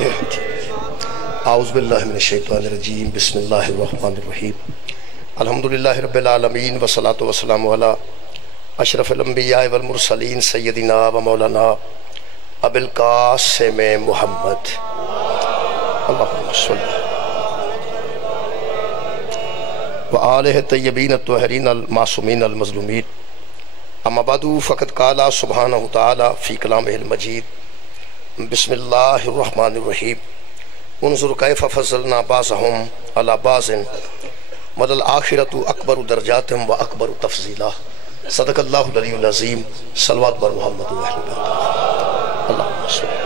اعوذ باللہ من الشیطان الرجیم بسم اللہ الرحمن الرحیم الحمدللہ رب العالمین والصلاة والسلام علی اشرف الانبیاء والمرسلین سیدنا و مولانا ابی القاسم محمد اللہم صلی وآلہ الطیبین الطاہرین المعصومین المظلومین اما بعد فقد قال سبحانہ تعالی فی کلامہ المجید بسم اللہ الرحمن الرحیم انظر کیف فضلنا بعضهم علی بعض وللآخرۃ اکبر درجات و اکبر تفضیلا صدق اللہ العلی العظیم صلوات بر محمد و اہل بیت اللہم صلی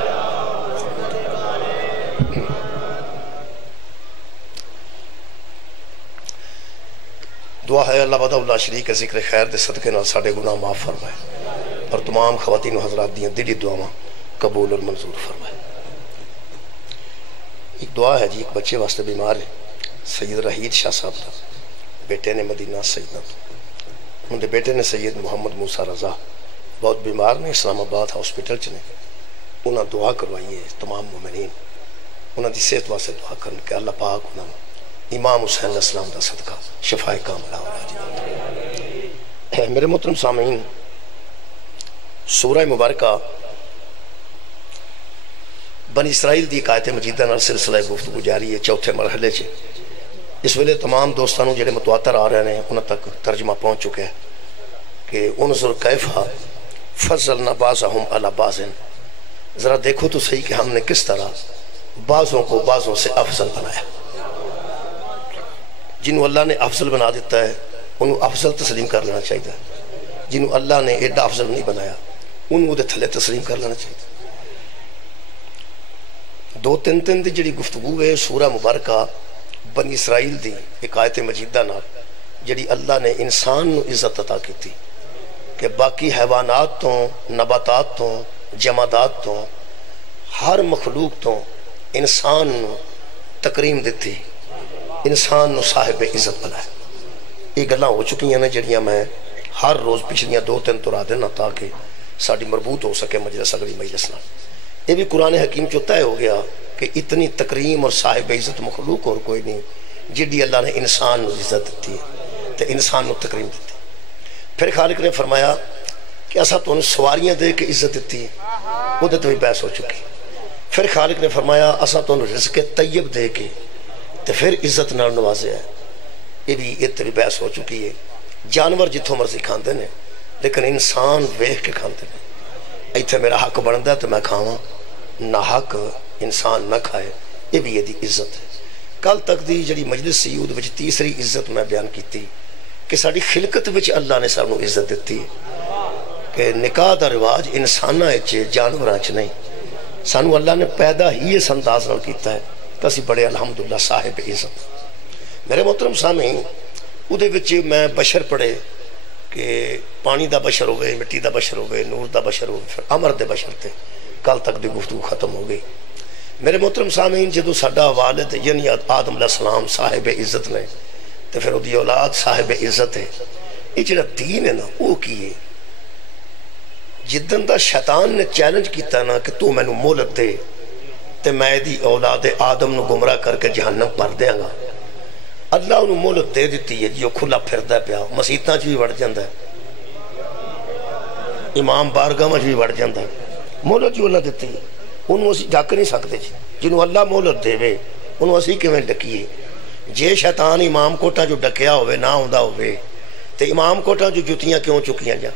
دعا ہے اللہ وحدہ لا شریک ہے ذکر خیر دے صدقے نال ساڈے گناہ معاف فرمائے اور تمام خواتین و حضرات دیاں دلی دعاواں قبول اور منظور فرمائے۔ ایک دعا ہے جی، ایک بچے واسطے بیمار ہے، سید رحید شاہ صاحب دا بیٹے نے مدینہ سیدنا تو ان دے بیٹے نے سید محمد موسیٰ رضا بہت بیمار نے، اسلام آباد ہاسپٹل چ نے، انہاں دعا کروائی ہے تمام مومنین انہاں دی صحت واسطے دعا کرن کہ اللہ پاک انہاں امام حسین علیہ السلام دا صدقہ شفائے کاملہ ہو رہا۔ میرے محترم سامعین، سورہ مبارکہ بنی اسرائیل دی آیت مجیدہ نال سلسلہ گفتگو جاری ہے چوتھے مرحلے چ۔ اس ویلے تمام دوستانوں جڑے متواتر آ رہے ہیں انہاں تک ترجمہ پہنچ چکے ہیں کہ انظر کیف فضلنا بعضهم علی بعض، ذرا دیکھو تو صحیح کہ ہم نے کس طرح بعضوں کو بعضوں سے افضل بنایا۔ جنہوں اللہ نے افضل بنا دیتا ہے انہوں افضل تسلیم کر لینا چاہیے، جنہوں اللہ نے ایڈا افضل نہیں بنایا انہوں دے تھلے تسلیم کر لینا چاہیے۔ دو تین دی جڑی گفتگو ہے سورہ مبارکہ بنی اسرائیل دی ایک آیت مجیدہ نال جڑی اللہ نے انسان نو عزت عطا کی تھی کہ باقی حیوانات تو نباتات تو جمادات تو ہر مخلوق تو انسان نو تکریم دیتی، انسان نو صاحب عزت بنائے۔ یہ گلاں ہو چکی ہیں نا جڑیاں میں ہر روز پچھلیاں دو تین ترا دینا تاکہ ساڑی مربوط ہو سکے مجلس اگلی مجلس نال۔ یہ بھی قرآن حکیم چو طے ہو گیا کہ اتنی تکریم اور صاحب عزت مخلوق اور کوئی نہیں جڑی اللہ نے انسان نو عزت دیتی ہے تو انسان نو تکریم دیتی۔ پھر خالق نے فرمایا کہ اسا تو سواریاں دے کے عزت دیتی ہے، وہ تو بھی بحث ہو چکی۔ پھر خالق نے فرمایا اسا تو رزق طیب دے کے تو پھر عزت نال نوازے ہے، یہ بھی بحث ہو چکی ہے۔ جانور جتھوں مرضی کھاندے نے لیکن انسان ویکھ کے کھاندے نے۔ ایتھے میرا حق بندا ہے تو میں کھاواں، نہ حق انسان نہ کھائے، یہ بھی یہ دی عزت ہے۔ کل تک دی جڑی مجلس سی اودے وچ تیسری عزت میں بیان کیتی کہ ساڈی خلقت وچ اللہ نے سانوں عزت دتی ہے کہ نکاح دا رواج انساناں وچ جانوراں وچ نہیں، سانوں اللہ نے پیدا ہی اس انداز نال کیتا ہے کہ اسی بڑے الحمدللہ صاحب عزت۔ میرے محترم سامعین، اودے وچ میں بشر پڑھے کہ پانی دا بشر ہوئے، مٹی دا بشر ہوئے، نور دا بشر ہوئے، پھر امر دے بشر تھے۔ کل تک دی گفتگو ختم ہو گئی۔ میرے محترم سامعین، جدو ساڈا والد یعنی آدم علیہ السلام صاحب عزت نے تو پھر دی اولاد صاحب عزت ہے۔ یہ جڑا دین ہے نا وہ کی ہے، جدن دا شیطان نے چیلنج کیتا نا کہ تو میں نو مہلت دے تے میں دی اولاد آدم نو گمراہ کر کے جہنم پر دیاں گا، اللہ انہوں مہلت دے دیتی ہے جی وہ کھلا پھردہ پیا، مسیتاں چ بھی وڑ جاندہ ہے، امام بارگاہ میں بھی وڑ جاندہ ہے، مہلت جو اللہ دیتی ہے انہوں اسی ڈک نہیں سکتے جی، جنہوں اللہ مہلت دے وے انہوں اسی کیویں ڈکیے۔ جے شیطان امام کوٹا جو ڈکیا ہوئے نہ ہوندہ ہوئے تے امام کوٹا جو جتیاں کیوں چکیاں جا،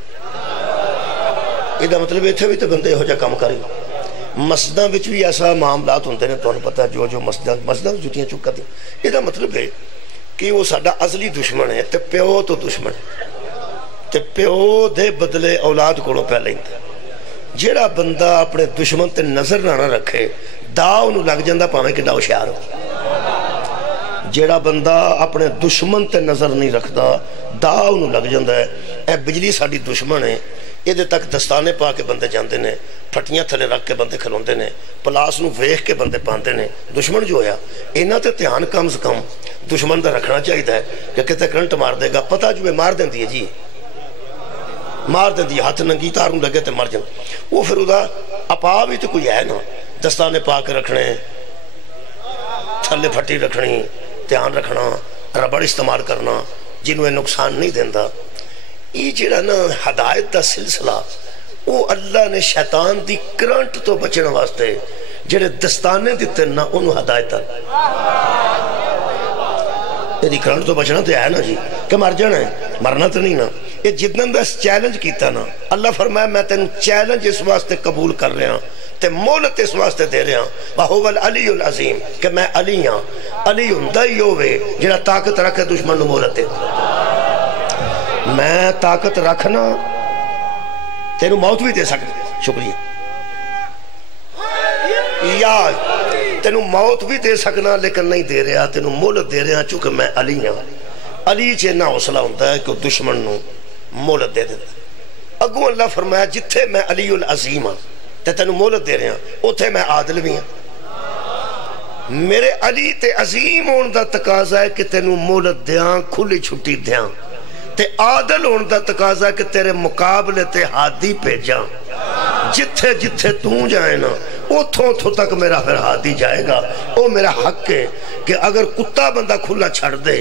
یہ دا مطلب ایتھے بھی تو بندے ہو جا کام کریں۔ مسجدہ بچ بھی ایسا معاملات ہوندے نے، تو انہوں پتہ جو مسجدہ جتیاں چکا دی، یہ دا مطلب ہے کہ وہ ساڈا ازلی دشمن ہے تے پیو تو دشمن ہے تے پیو دے بدلے اولاد کو پہ لیندا۔ جیڑا بندہ اپنے دشمن تے نظر نہ رکھے دا انہوں لگ جاندہ پاویں کہ دا ہوشیار ہو۔ جیڑا بندہ اپنے دشمن تے نظر نہیں رکھدا دا انہوں لگ جاندہ ہے اے بجلی ساڈی دشمن ہے، یہ دے تک دستانے پا کے بندے جاندے نے، پھٹیاں تھلے رکھ کے بندے کھلوندے نے، پلاس نو ویکھ کے بندے پاندے نے۔ دشمن جو ہویا انہاں تے دھیان کم سے کم دشمن دا رکھنا چاہیے ہے کہ کتے کرنٹ مار دے گا، پتہ جو ہے مار دیندی ہے جی، مار دیندی ہے، ہاتھ ننگی تاروں لگے تے مر جان۔ وہ پھر ادا اپا بھی تو کوئی ہے نا، دستانے پاک رکھنے، تھلے پھٹی رکھنی، دھیان رکھنا، ربڑ استعمال کرنا جنہوں نقصان نہیں دیندہ. یہ جڑا نا ہدایت دا سلسلہ وہ اللہ نے شیطان دی کرنٹ تو بچنے واسطے جڑے دستانے دیتے نا انہوں ہدایت دا یہ کرنٹ تو بچنا تو ہے نا جی کہ مر جانا ہے، مرنا تو نہیں نا. یہ جتنا بس چیلنج کیتا نا اللہ فرمایا میں تینوں چیلنج اس واسطے قبول کر رہا ہوں تے مولت اس واسطے دے رہا ہوں وَهُوَ الْعَلِيُّ الْعَظِيمُ کہ میں علی ہاں. علی ہندہ ہی ہوئے جنہا طاقت رکھے دشمن نو مولت دے. میں طاقت رکھنا تینوں موت بھی دے سکتا، شکریہ، یا تینوں موت بھی دے سکنا لیکن نہیں دے رہا، تینوں مولت دے رہا چونکہ میں علی ہاں. علی چینہ حوصلہ ہوتا ہے کہ دشمن نو مولت دے دیتا. اگوں اللہ فرمایا جتھے میں علی العظیم ہاں تے تینوں مولت دے رہا اتھے میں عادل بھی ہاں. میرے علی تے عظیم ہون دا تقاضا ہے کہ تینوں مولت دیاں، کھلی چھٹی دیاں، تے عادل ہون دا تقاضا ہے کہ تیرے مقابلے تے ہادی بھیجاں. جتھے جتھے توں جائے نا اتھوں تک میرا پھر ہادی جائے گا. وہ میرا حق ہے کہ اگر کتا بندہ کھلا چھڑ دے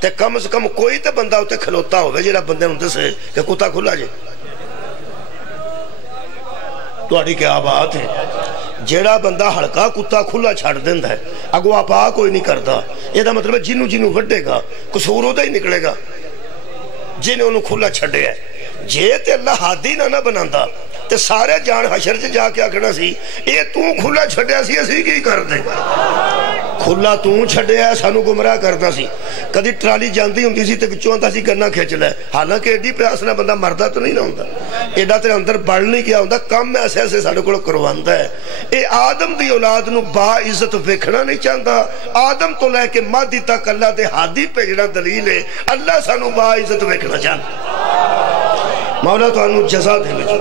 تے کم از کم کوئی تے بندہ ہوتے کھلوتا ہوئے جیڑا بندے ہوتے سے کہ کتا کھلا جائے. توڑی کیا بات ہے، جیڑا بندہ ہڑکا کتا کھلا چھڑ دیندہ ہے اگو آپ کوئی نہیں کرتا. یہ دا مطلب ہے جنوں وڈے گا قصور ہوتا ہی نکلے گا جنہیں انہوں کھلا چھڑے ہے. جے تے اللہ ہادی نہ بناندہ تے سارے جان حشر سے جا کے آکھنا سی اے تو کھلا چھڑیا سی اسی کی کر دیں، کھلا تو چھڑیا سانو گمراہ کرنا سی. کدی ٹرالی جاندی ہوندی سی تے بچوں آتا سی گنا کھیچ لے، حالانکہ ایڈی پیاسنا بندہ مردہ تو نہیں نہ ہوندہ، ایڈا تیرے اندر بڑھ نہیں کیا ہوندہ، کم میں ایسے ساڑھے کو کرواندہ ہے. اے آدم دی اولاد نو با عزت ویکھنا نہیں چاہتا. آدم تو لے کے مادی تک اللہ دے ہادی پیجنا دلیل ہے. اللہ سانو با عزت ویکھنا چاہتا، مولا تو انہوں جزا دے لجو.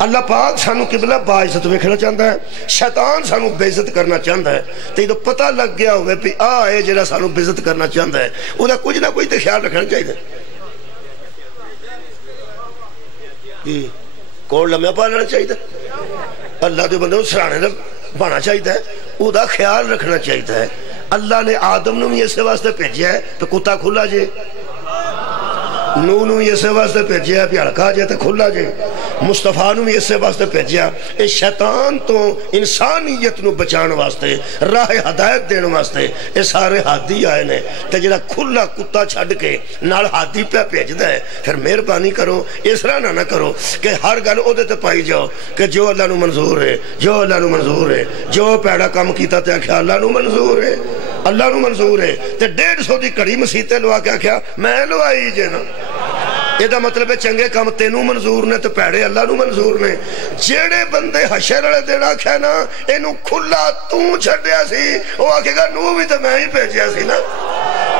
اللہ پاک سانو قبلہ با عزت ویکھنا چاہتا ہے، شیطان سانو بے عزت کرنا چاہتا ہے. تو یہ تو پتہ لگ گیا ہوئے پہ آئے جنہا سانو بے عزت کرنا چاہتا ہے وہ دا کچھ نہ کچھ تو خیال رکھنا چاہیے. کوڑ لمحہ پالنا چاہیے، اللہ دے بندے سرانے بانا چاہیے، وہ دا خیال رکھنا چاہیے. اللہ نے آدم نو بھی اسے واسطے بھیجیا ہے تو کتا کھلا جے، نو اسے واسطے بھیجیا بھی ہڑکا جائے تو کھلا جائے، مصطفیٰ نو بھی اسے واسطے بھیجیا اے شیطان تو انسانیت نو بچان واسطے، راہ ہدایت دین واسطے. اے سارے ہادی آئے نے تے جڑا کھلا کتا چھڑ کے نال ہادی پہ بھیجدا ہے. پھر مہربانی کرو اس طرح نہ کرو کہ ہر گل اودے تے پائی جاؤ کہ جو اللہ نو منظور ہے، جو اللہ نو منظور ہے، جو پیڑا کام کیتا تے آکھیا اللہ نو منظور ہے، اللہ نو منظور ہے. تے 150 دی کڑی مسیطے لوا کے آکھیا میں لوائی جے نا. یہ دا مطلب ہے چنگے کام تینوں منظور نے تو پیڑے اللہ نو منظور نے. جیڑے بندے حشر والے دن آکھیا نا اینو کھلا تو چھڈیا سی، وہ آکھے گا نو بھی تو میں ہی بھیجیا سی نا،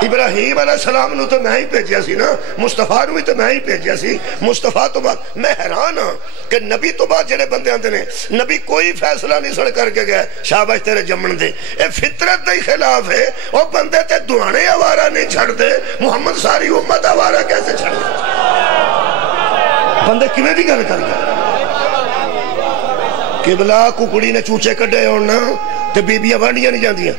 ابراہیم علیہ السلام نو تو میں ہی بھیجیا سی نا، مصطفیٰ نو بھی تو میں ہی بھیجیا سی. مصطفیٰ تو بعد میں حیران ہاں کہ نبی تو بعد جڑے بندے آندے نے نبی کوئی فیصلہ نہیں سن کر کے گئے شاباش تیرے جمن دے. اے فطرت دے خلاف ہے. وہ بندے تے دعانے آوارہ نہیں چھڑ دے، محمد ساری امت آوارہ کیسے چھڑ دے؟ بندے کیویں دی گل کر گئے؟ قبلہ ککڑی نے چوچے کڈے ہونا تے بیبیاں وانڈیاں نہیں جاندیاں.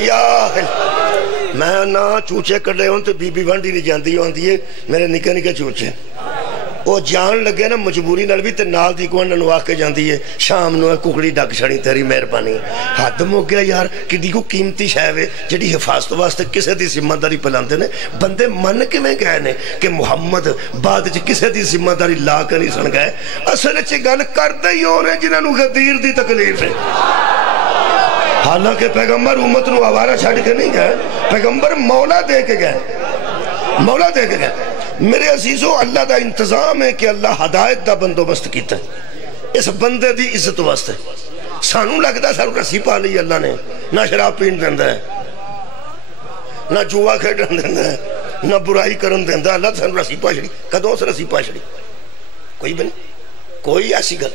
یا میں نہ چوچے کڈے ہوں تو بی بی وانڈی نہیں جاندی ہوندی ہے میرے نکے نکے چوچے. وہ جان لگے نا مجبوری نال بھی تے نال دی کوئی ننوا کے جاندی ہے شام نو ککڑی ڈک چھڑی تیری مہربانی. حد مو گیا یار کڈی کو قیمتی شے وے جڑی حفاظت واسطے کسے دی ذمہ داری پلاندے نے. بندے من کیویں گئے نے کہ محمد بعد وچ کسے دی ذمہ داری لا کے نہیں سن گئے. اصل وچ گل کردے ہی ہو رہے جنہاں نو غدیر دی تکلیف ہے. حالانکہ پیغمبر امت نو آوارہ چھڑ کے نہیں گئے، پیغمبر مولا دے کے گئے، مولا دے کے گئے. میرے عزیزو اللہ دا انتظام ہے کہ اللہ ہدایت دا بندوبست کیتا ہے اس بندے دی عزت واسطے. سانو لگتا ہے سانو رسی پا لی اللہ نے، نہ شراب پین دیندہ ہے، نہ جوا کھیڈن دیندہ ہے، نہ برائی کرن دیندہ ہے. اللہ سانو رسی پا چھڑی. کدوں سے رسی پا چھڑی؟ کوئی بھی نہیں، کوئی ایسی گل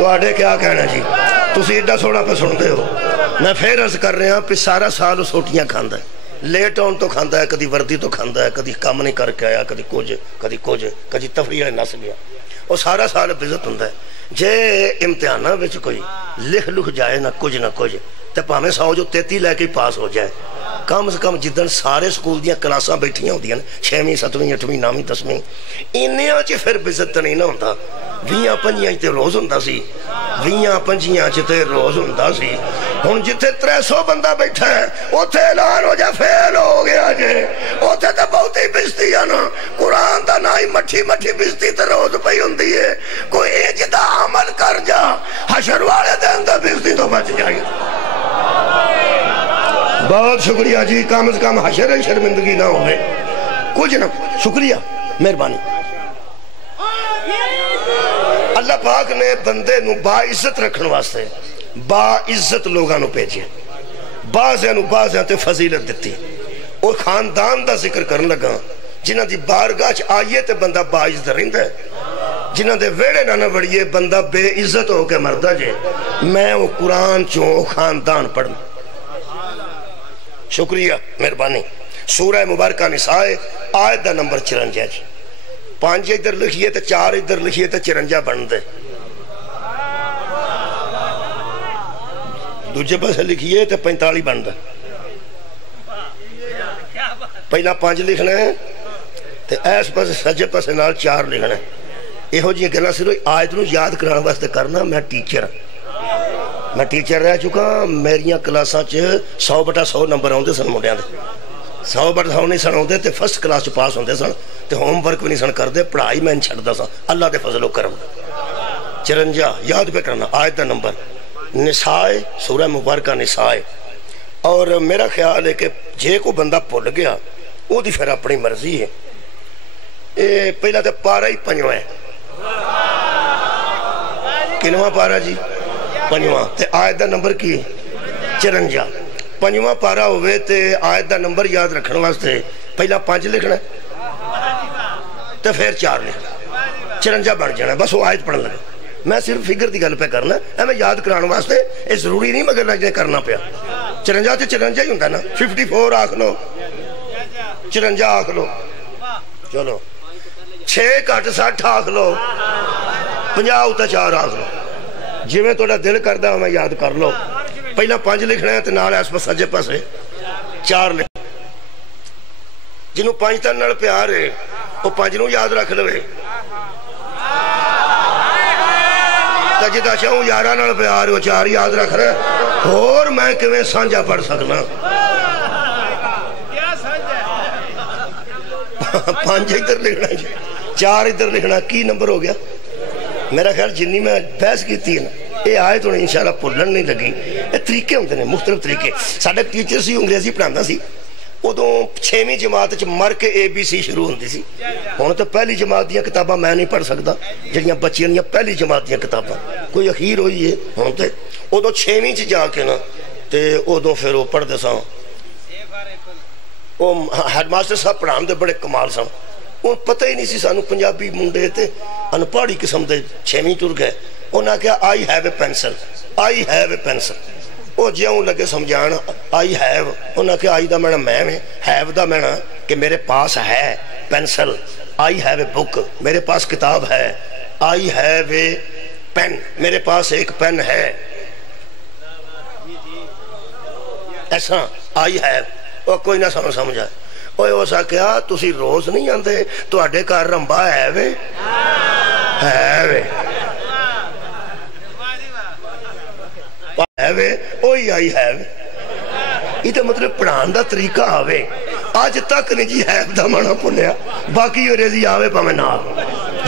تو آڈے کیا کہنا جی تسی ایڈا سونا پہ سن دے ہو میں پھر عرض کر رہا پہ سارا سال سوٹیاں کھاندا ہے لیٹ آن تو کھاندا ہے کدی وردی تو کھاندا ہے کدی کام نہیں کر کے آیا کدی کچھ کدی تفریح نس گیا وہ سارا سال بزت ہوندا ہے جے امتحانہ وچ کوئی لکھ جائے نہ کچھ تے پاویں 100 جو 33 لے کے پاس ہو جائے کم سے کم جدن سارے سکول دیاں کلاساں بیٹھیاں ہوندیاں 6ویں 7ویں 8ویں 9ویں 10ویں انہاں چ پھر بزت نہیں نہ ہوندا 20-25 تے روز ہوندا سی 20-25 تے روز ہوندا سی ہن جتھے 300 بندہ بیٹھا ہے اوتھے اعلان ہو جا فیل ہو گیا جے اوتھے تے بہت ہی بزتی ہے نا قرآن دا نہ ہی مٹھی بزتی تے روز پئی ہوندی ہے کوئی اج دا عمل کر جا حشر والے دن تے بزتی تو بچ جائے بہت شکریہ جی کم سے کم حشر شرمندگی نہ ہوئے کچھ نہ شکریہ مہربانی اللہ پاک نے بندے نو باعزت رکھن واسطے باعزت لوگاں نو بھیجے بعضیاں تے فضیلت دیتی اور خاندان دا ذکر کرن لگا جنہاں دی بارگاہ چ آئیے تے بندہ باعزت رہندا ہے جنہاں دے ویڑے نہ وڑیے بندہ بے عزت ہو کے مردا جے میں وہ قرآن چوں خاندان پڑھنا شکریہ مہربانی سورہ مبارکہ نساء آیت دا نمبر 54 جی 5 ادھر لکھیے تے 4 ادھر لکھیے تے 54 بن دے دوجے پاسے لکھیے تے 45 بن دے پہلا 5 لکھنا ہے تے ایس پاسے سجے پاسے نال 4 لکھنا ہے یہو جی گلا صرف آیت نو یاد کرانے واسطے کرنا میں ٹیچر رہ چکا میریاں کلاساں چ 100/100 نمبر آندے سن منڈیاں دے 100/100 نہیں سن آندے تے فرسٹ کلاس چ پاس ہوندے سن تے ہوم ورک بھی نہیں سن کردے پڑھائی میں نہیں چھڈدا سا اللہ دے فضل و کرم 54 یاد پہ کرنا آیت دا نمبر نساء سورہ مبارکہ نساء اور میرا خیال ہے کہ جے کو بندہ بھول گیا وہ دی پھر اپنی مرضی ہے پہلا تے پارا ہی 5واں ہے کنواں پارا جی 5واں تے آیت دا نمبر کی 54 5واں پارا ہوئے تے آیت دا نمبر یاد رکھنے واسطے پہلا 5 لکھنا تے پھر 4 لکھنا 54 بن جانا بس وہ آیت پڑھن لگا میں صرف فگر دی گل پہ کرنا ہے میں یاد کرانے واسطے یہ ضروری نہیں مگر لگنے کرنا پیا 54 تے 54 ہی ہوندہ نا 54 آکھ لو 54 آکھ لو چلو 6 کٹ 60 آکھ لو 50 ہوتا 4 آکھ لو جی میں توڑا دل کردہ میں یاد کر لو پہلا 5 لکھنا ہے تو نال ایس پاس سجے پاسے 4 لکھنا جنہوں 5 تن نال پیار ہے وہ 5 نو یاد رکھ لوے جدا چاہوں 11 نال پیار ہے وہ 4 یاد رکھ رہے اور میں کیویں سانجا پڑھ سکنا 5 ادھر لکھنا 4 ادھر لکھنا کی نمبر ہو گیا میرا خیال جنی میں بحث کی تھی نا یہ آئے تو انشاءاللہ پھولن نہیں لگی یہ طریقے ہوندے نے مختلف طریقے ساڈے ٹیچر سی انگریزی پڑھاندا سی ادوں 6ویں جماعت چ مر کے ABC شروع ہوندی سی ہن تو پہلی جماعت دیاں کتاباں میں نہیں پڑھ سکدا جڑیاں بچیاں دیاں پہلی جماعت دیاں کتاباں کوئی اخیر ہوئی ہے ہن تے ادوں 6ویں چ جا کے نا تے ادوں پھر وہ پڑھدے ساں وہ ہیڈ ماسٹر صاحب پڑھان دے بڑے کمال سن وہ پتہ ہی نہیں سی سانو پنجابی منڈے تے انپڑھی قسم دے 6ویں ٹر گئے انہاں کہا I have a pencil وہ جیوں لگے سمجھانا I have انہاں کہا I دا معنی میں have دا معنی کہ میرے پاس ہے pencil I have a book میرے پاس کتاب ہے I have a pen میرے پاس ایک پین ہے ایسا I have وہ کوئی نہ سمجھا اوہ وہ سا کیا تسی روز نہیں آندے تو اڈے کار رمبا ہے وے اوہی آئی ہے وے یہ تو مطلب پڑھان دا طریقہ آوے آج تک نہیں جی ہے دا مانا پلیا باقی یہ ریزی آوے پا میں نہ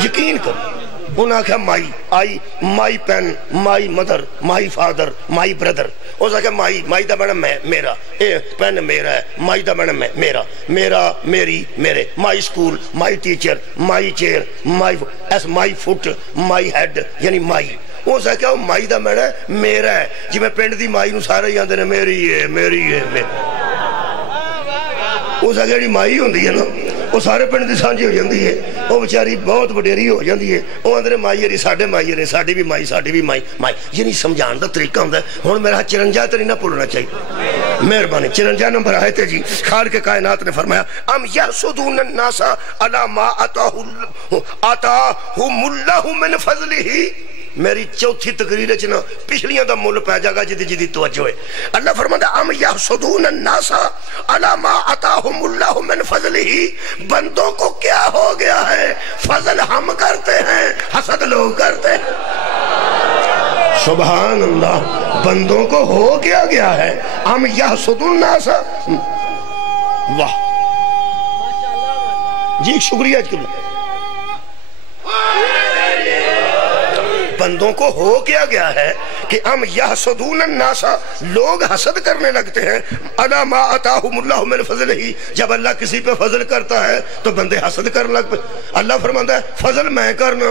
یقین کر انہاں کہا my pen my mother my father my brother اس کہا مائی دا مانا میرا پین میرا ہے مائی دا مانا میرا میری میرے my school my teacher my chair my foot my head یعنی مائی اس کہا مائی دا مانا میرا ہے جی میں پینڈ دی مائی نو سارے ہی آندے نے میری ہے اس کہا جی مائی ہوندی ہے نا وہ سارے پنڈ دی سانجی ہو جاندی ہے، وہ بیچاری بہت وڈیری ہو جاندی ہے، وہ آندے مائی ہری ساڈے مائی ہری ساڈی بھی مائی ساڈی بھی مائی مائی، یہ نہیں سمجھان دا طریقہ ہوندا ہے۔ ہن میرا 54 تے نہیں نہ بھولنا چاہیے، مہربانی 54 نمبر آیت ہے جی۔ خالق کائنات نے فرمایا ام یحسدون الناس علی ما آتاہم اللہ من فضلہ۔ میری چوتھی تقریر چنا پچھلیاں دا مل پہ جائے گا جدی جدی توجہ ہے۔ اللہ فرماتا ام یحسدون الناس علی ما آتاہم اللہ من فضلہ، بندوں کو کیا ہو گیا ہے؟ فضل ہم کرتے ہیں، حسد لوگ کرتے ہیں۔ سبحان اللہ، بندوں کو ہو کیا گیا ہے؟ ام یحسدون الناس، واہ جی شکریہ جی، بندوں کو ہو کیا گیا ہے کہ ام یحسدون الناس، لوگ حسد کرنے لگتے ہیں، علی ما آتاہم اللہ من فضلہ، جب اللہ کسی پہ فضل کرتا ہے تو بندے حسد کرنے لگ پہ۔ اللہ فرماتا ہے فضل میں کرنا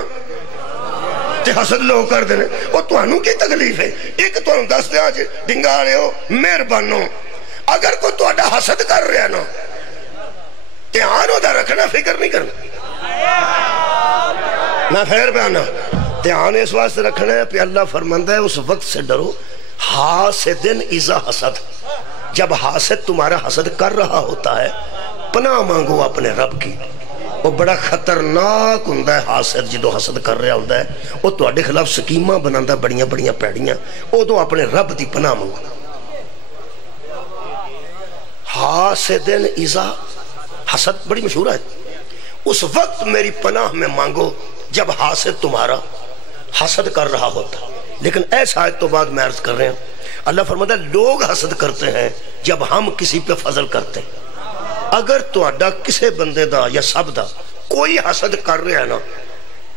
تے حسد لوگ کر دینے، وہ توانوں کی تکلیف ہے؟ ایک توانوں دس دے آج ڈنگا رہے ہو مہربانو، اگر کوئی توڑا حسد کر رہے ہیں نا دھیان ہوتا رکھنا، فکر نہیں کرنا، میں پھر بیانا دھیان اس واسطے رکھنا ہے پہ اللہ فرماندہ ہے اس وقت سے ڈرو حاسدن اذا حسد، جب حاسد تمہارا حسد کر رہا ہوتا ہے پناہ مانگو اپنے رب کی۔ وہ بڑا خطرناک ہوندہ ہے حاسد جدو حسد کر رہا ہوندہ ہے، وہ تواڈے خلاف سکیمہ بناندہ بڑیاں بڑیاں پیڑیاں، وہ تو اپنے رب دی پناہ مانگو۔ حاسدن اذا حسد بڑی مشہور ہے، اس وقت میری پناہ میں مانگو جب حاسد تمہارا حسد کر رہا ہوتا۔ لیکن ایسا آیت تو بعد میں عرض کر رہے ہیں، اللہ فرماتا ہے لوگ حسد کرتے ہیں جب ہم کسی پہ فضل کرتے ہیں۔ اگر تو اڈا کسے بندے دا یا سب دا کوئی حسد کر رہا ہے نا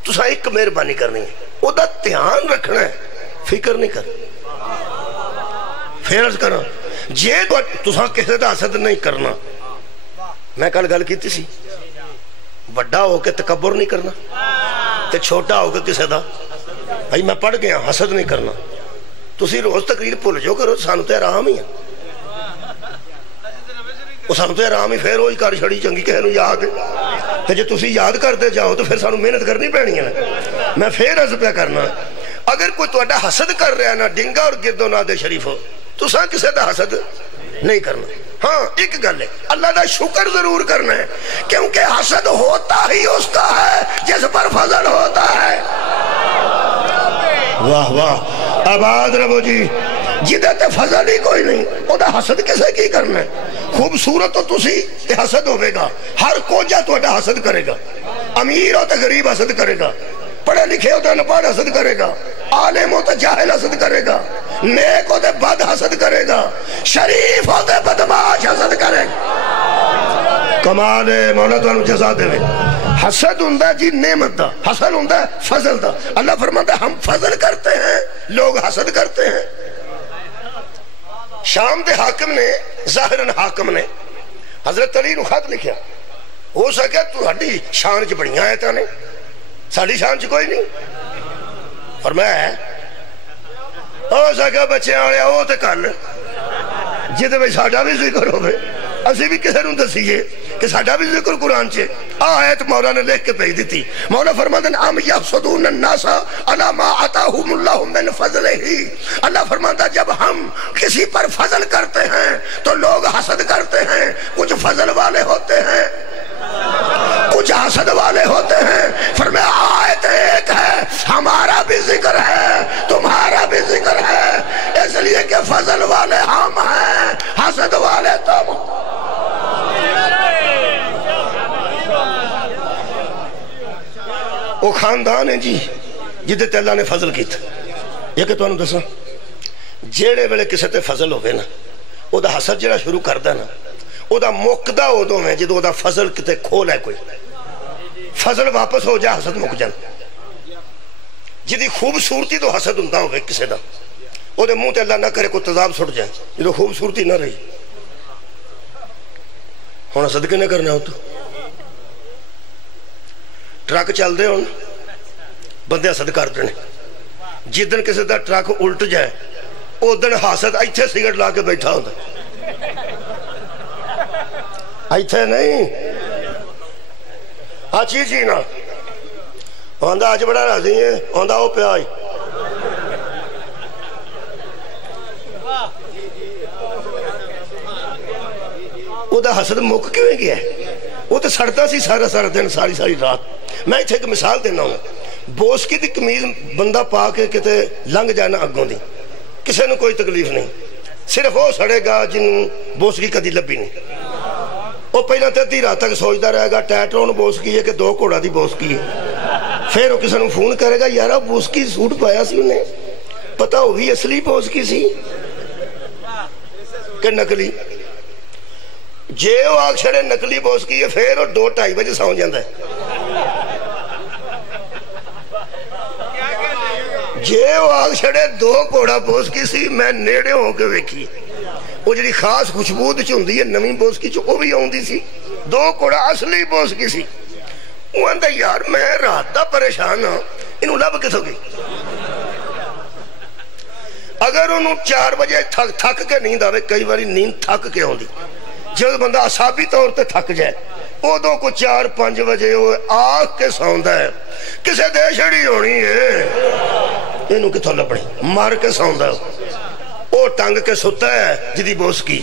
تو سا ایک مہربانی کرنی ہے، وہ دا دھیان رکھنا ہے، فکر نہیں کر پھر عرض کرنا جے تو سا کسے دا حسد نہیں کرنا۔ میں کل گل کیتی سی بڑا ہو کے تکبر نہیں کرنا تے چھوٹا ہو کے کسے دا بھائی میں پڑھ گیا حسد نہیں کرنا، تسی روز تقریر بھول جو کرو، سانو تے آرام ہی ہے، وہ سانو تے آرام ہی پھر وہی کر چھڑی چنگی کہے نو یاد ہے تے جے تسی یاد کرتے جاؤ تو پھر سانو محنت کرنی پڑنی ہے۔ میں پھر عرض پہ کرنا اگر کوئی تہاڈا حسد کر رہا ہے نا ڈنگا اور گردو نادے شریفو، تو سا کسے دا حسد نہیں کرنا۔ ہاں ایک گل ہے اللہ دا شکر ضرور کرنا ہے، کیونکہ حسد ہوتا ہی اس کا ہے جس پر فضل ہوتا ہے۔ واہ واہ آباد ربو جی، جدہ تے فضل ہی کوئی نہیں او دا حسد کسے کی کرنا ہے؟ خوبصورت ہو تسی تے حسد ہوئے گا، ہر کوجہ تو اڈا حسد کرے گا، امیر ہو تے غریب حسد کرے گا، پڑھے لکھے ہو تے انپڑھ حسد کرے گا، عالم ہو تے جاہل حسد کرے گا، نیک ہو تے بد حسد کرے گا، شریف ہو تے بدماش حسد کرے گا۔ کمال مولا تو انہوں جزا دے حسد ہوندہ جی نعمت دا، حسد ہوندہ فضل دا۔ اللہ فرماتا ہے ہم فضل کرتے ہیں، لوگ حسد کرتے ہیں۔ شام دے حاکم نے ظاہراً حاکم نے حضرت علی نو خط لکھیا، ہو سکے تو ہڈی شان چ بڑیاں آیتاں نے، ساڑی شان چ کوئی نہیں۔ فرمایا ہے ہو سکے بچے آنے او تے کل جدے بھئی ساڑھا بھی ذکر ہوئے، اسی بھی کسے نوں دسیے کہ ساڑھا بھی ذکر قرآن چے۔ آیت مولا نے لکھ کے بھیج دیتی، مولا فرماتے ہیں ام یحسدون الناس علی ما آتاہم اللہ من فضلہ۔ اللہ فرماتا جب ہم کسی پر فضل کرتے ہیں تو لوگ حسد کرتے ہیں، کچھ فضل والے ہوتے ہیں کچھ حسد والے ہوتے ہیں۔ فرمایا آیت ایک ہے، ہمارا بھی ذکر ہے تمہارا بھی ذکر ہے، اس لیے کہ فضل والے ہم ہیں، حسد والے تم۔ وہ خاندان ہے جی جدے تے اللہ نے فضل کیتا، یہ کہ تو انہوں دسا جیڑے ویلے کسے تے فضل ہوئے نا او دا حسد جڑا شروع کردہ نا او دا مقدہ ہو دو میں جدو دا فضل کتے کھول ہے، کوئی فضل واپس ہو جا حسد مک جان۔ جدی خوبصورتی تو حسد ہوندہ ہوئے کسے دا او دے منہ تے اللہ نہ کرے کوئی تضاب سٹ جائے، جدو خوبصورتی نہ رہی ہونا صدقے نہ کرنا ہو تو ٹرک چل دے ہون بندے حسد کر دینے، جدن کسی دا ٹرک الٹ جائے او دن حاسد ایتھے سگرٹ لا کے بیٹھا ہوتا، ایتھے نہیں ہاں چی نا آندا آج بڑا راضی ہے آندا وہ پیا وہ دا حسد مک کیوں گیا ہے وہ تو سڑتا سی سارا دن ساری رات میں ایک مثال دینا ہوں بوسکی دی کمیز بندہ پا کے کتے لنگ جانا اگوں دی کسے نے کوئی تکلیف نہیں صرف وہ سڑے گا جن بوسکی کدی لبی نہیں وہ پہلا تی رات تک سوچتا رہے گا ٹیٹرون بوسکی ہے کہ دو کوڑا دی بوسکی ہے پھر وہ کسے نے فون کرے گا یارا بوسکی سوٹ پایا سی انہیں پتا وہ بھی اصلی بوسکی سی کہ نکلی جے وہ آگ چھڑے نکلی بوسکی ہے پھر وہ 2-2:30 بجے ساؤں جاندہ ہے جے وہ آگ چھڑے 2 کوڑا بوسکی سی میں نیڑے ہوں کے ویکھی وہ جڑی خاص خوشبود چوندی ہے نمی بوسکی چو وہ بھی آؤندی سی 2 کوڑا اصلی بوسکی سی وہ اندھا یار میں رات دا پریشان ہوں انہوں لب کس ہوگی اگر انہوں 4 بجے تھک کے نیند آوے کئی باری نیند تھک کے ہوندی جب بندہ اصابی طور تے تھک جائے وہ دو کو 4-5 بجے وہ آگ کے سوندہ ہے کسے دے شڑی ہونی ہے انہوں کتھو لپڑی مار کے سوندہ ہے وہ ٹانگ کے ستا ہے جدی بوسکی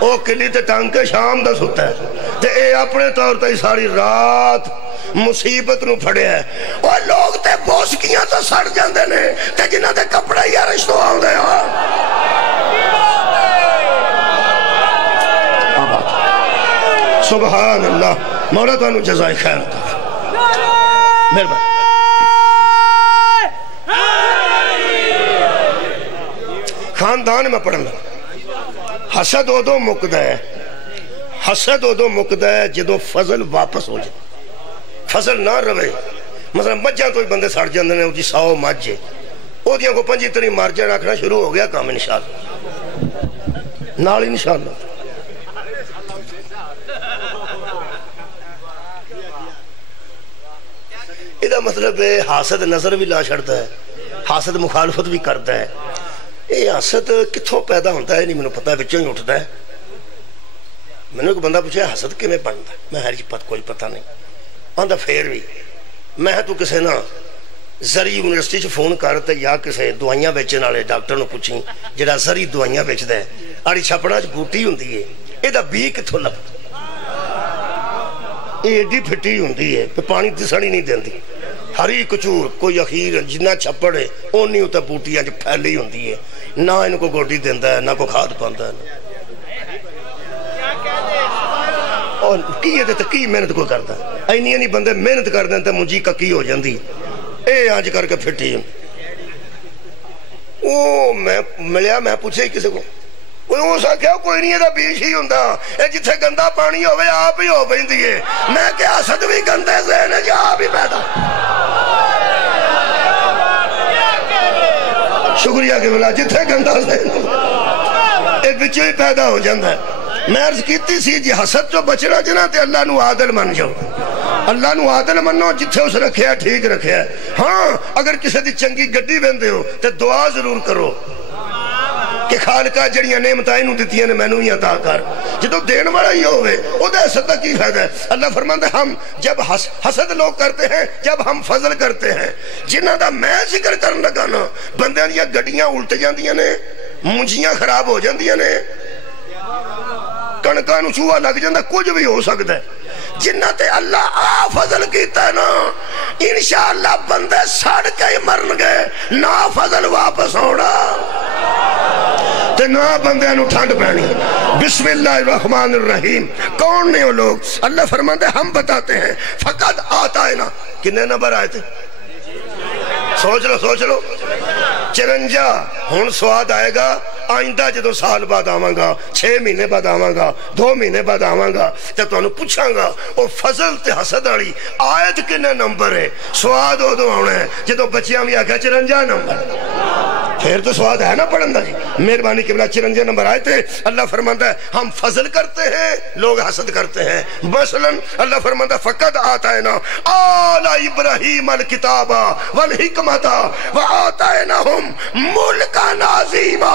وہ کلی تے ٹانگ کے شام دا ستا ہے تے اے اپنے طور تے ساری رات مصیبت نو پھڑے ہے اور لوگ تے بوسکیاں تو سڑ جاندے نے تے جنہ تے کپڑا یا رشتو آؤں دے سبحان اللہ مولا تو انہوں جزائے خیر مہربان خاندان میں پڑھنا حسد دو مقدہ ہے حسد دو مقدہ ہے جدو فضل واپس ہو جائے فضل نہ روے مثلا مجھاں تو بندے سڑ جاندے نے جی 100 مجھے او دیاں کو 25 مار جان رکھنا شروع ہو گیا کام انشاءاللہ نال انشاءاللہ یہ مطلب ہے حاسد نظر بھی لا چھڑتا ہے حاسد مخالفت بھی کرتا ہے یہ حاسد کتھوں پیدا ہوتا ہے نہیں میں نے پتا بچوں ہی اٹھتا ہے میں نے کوئی بندہ پوچھا حاسد کیویں بنتا ہے میں ہر چیز کوئی پتہ نہیں آندا پھر بھی میں تو کسے نا زری یونیورسٹی چ فون کرتا یا کسے دوائیاں بیچن والے ڈاکٹر نو پوچھی جڑا زری دوائیاں بیچدا ہے اڑی چھپڑا چ بوٹی ہوندی ہے ایدا بی کتھوں لبدا یہ ایڈی پھٹی ہوندی ہے پانی دسانی نہیں دیندی ہری کچور کوئی اخیر جنہ چھپڑ ہے اونی ہوتا بوٹیاں جو پھیلی ہوندی ہے نہ ان کو گوڑی دیندہ ہے نہ کو کھاد پاندا ہے اور کی ہے تو کی محنت کو کرتا ہے اینی اینی بندے محنت کر دیں تو مجھے ککی ہو جاندی اے آج کر کے پھٹی او میں ملیا میں پوچھے ہی کسی کو وہ سا کیا کوئی نہیں ہے بیش ہی ہوندہ اے جتھے گندہ پانی ہوئے آپ ہی ہو بہن دیئے میں کیا حسد بھی گندے ذہن ہے جو آپ ہی پیدا شکریہ کہ بلا جتھے گندہ ذہن اے بچے ہی پیدا ہو جاندہ ہے میں عرض کیتی سی جی حسد جو بچنا جنا تے اللہ نو عادل من جاؤ اللہ نو عادل منو جتھے اس رکھے ہے ٹھیک رکھے ہے ہاں اگر کسی دی چنگی گڈی بندے ہو تے دعا ضرور کرو کہ خالقہ جڑیاں نعمتیں نو دیتیاں نے میں نو ہی عطا کر جدو دین والا ہی ہوئے او دے حسد کا کی فائدہ ہے اللہ فرماندہ ہم جب حسد لوگ کرتے ہیں جب ہم فضل کرتے ہیں جنہ دا میں ذکر کرن لگا نا بندیاں دیا گڈیاں الٹ جاندیاں نے منجیاں خراب ہو جاندیاں نے کنکاں نو چوہا لگ جاندہ کچھ بھی ہو سکتا ہے جنہ تے اللہ فضل کیتا ہے نا انشاءاللہ بندے سڑ کے مرن گئے نا فضل واپس ہونا تے نا بندے نو ٹھنڈ پہنی بسم اللہ الرحمن الرحیم کون نے وہ لوگ اللہ فرماتے ہم بتاتے ہیں فقط آتا ہے نا کنے نمبر آئے تھے سوچ لو 54 ہون سواد آئے گا آئندہ جدو سال بعد آواں گا 6 مہینے بعد آواں گا 2 مہینے بعد آواں گا تے تو انہوں پوچھاں گا وہ فضل تے حسد آڑی آیت کنے نمبر ہے سواد ہو دو آنے ہیں جدو بچیاں بھی آگا 54 نمبر پھر تو سواد ہے نا پڑھن دا جی مہربانی قبلہ 54 نمبر آئے تھے اللہ فرماندہ ہے ہم فضل کرتے ہیں لوگ حسد کرتے ہیں مثلا اللہ فرماندہ فقط آتا ہے نا آل ابراہیم الکتابہ والحکمتہ وآتائنہم ملکا نازیمہ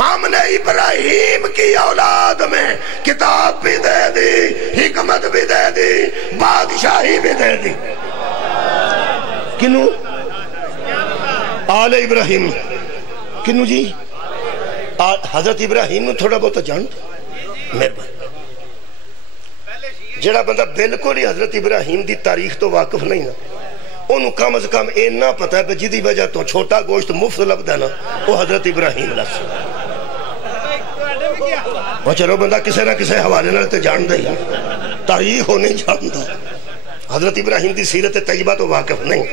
ہم نے ابراہیم کی اولاد میں کتاب بھی دے دی حکمت بھی دے دی بادشاہی بھی دے دی. کنوں؟ آل ابراہیم. کنوں جی؟ حضرت ابراہیم نے تھوڑا بہت جان مہربان. جڑا بندہ بالکل ہی حضرت ابراہیم دی تاریخ تو واقف نہیں نا انہوں کم از کم اینا پتا ہے کہ جدی وجہ تو چھوٹا گوشت مفت لگتا ہے نا وہ حضرت ابراہیم لفظ. وہ چلو بندہ کسے نہ کسے حوالے نہ تے جان دے تاریخ ہو نہیں جانتا. حضرت ابراہیم دی سیرت طیبہ تو واقف نہیں.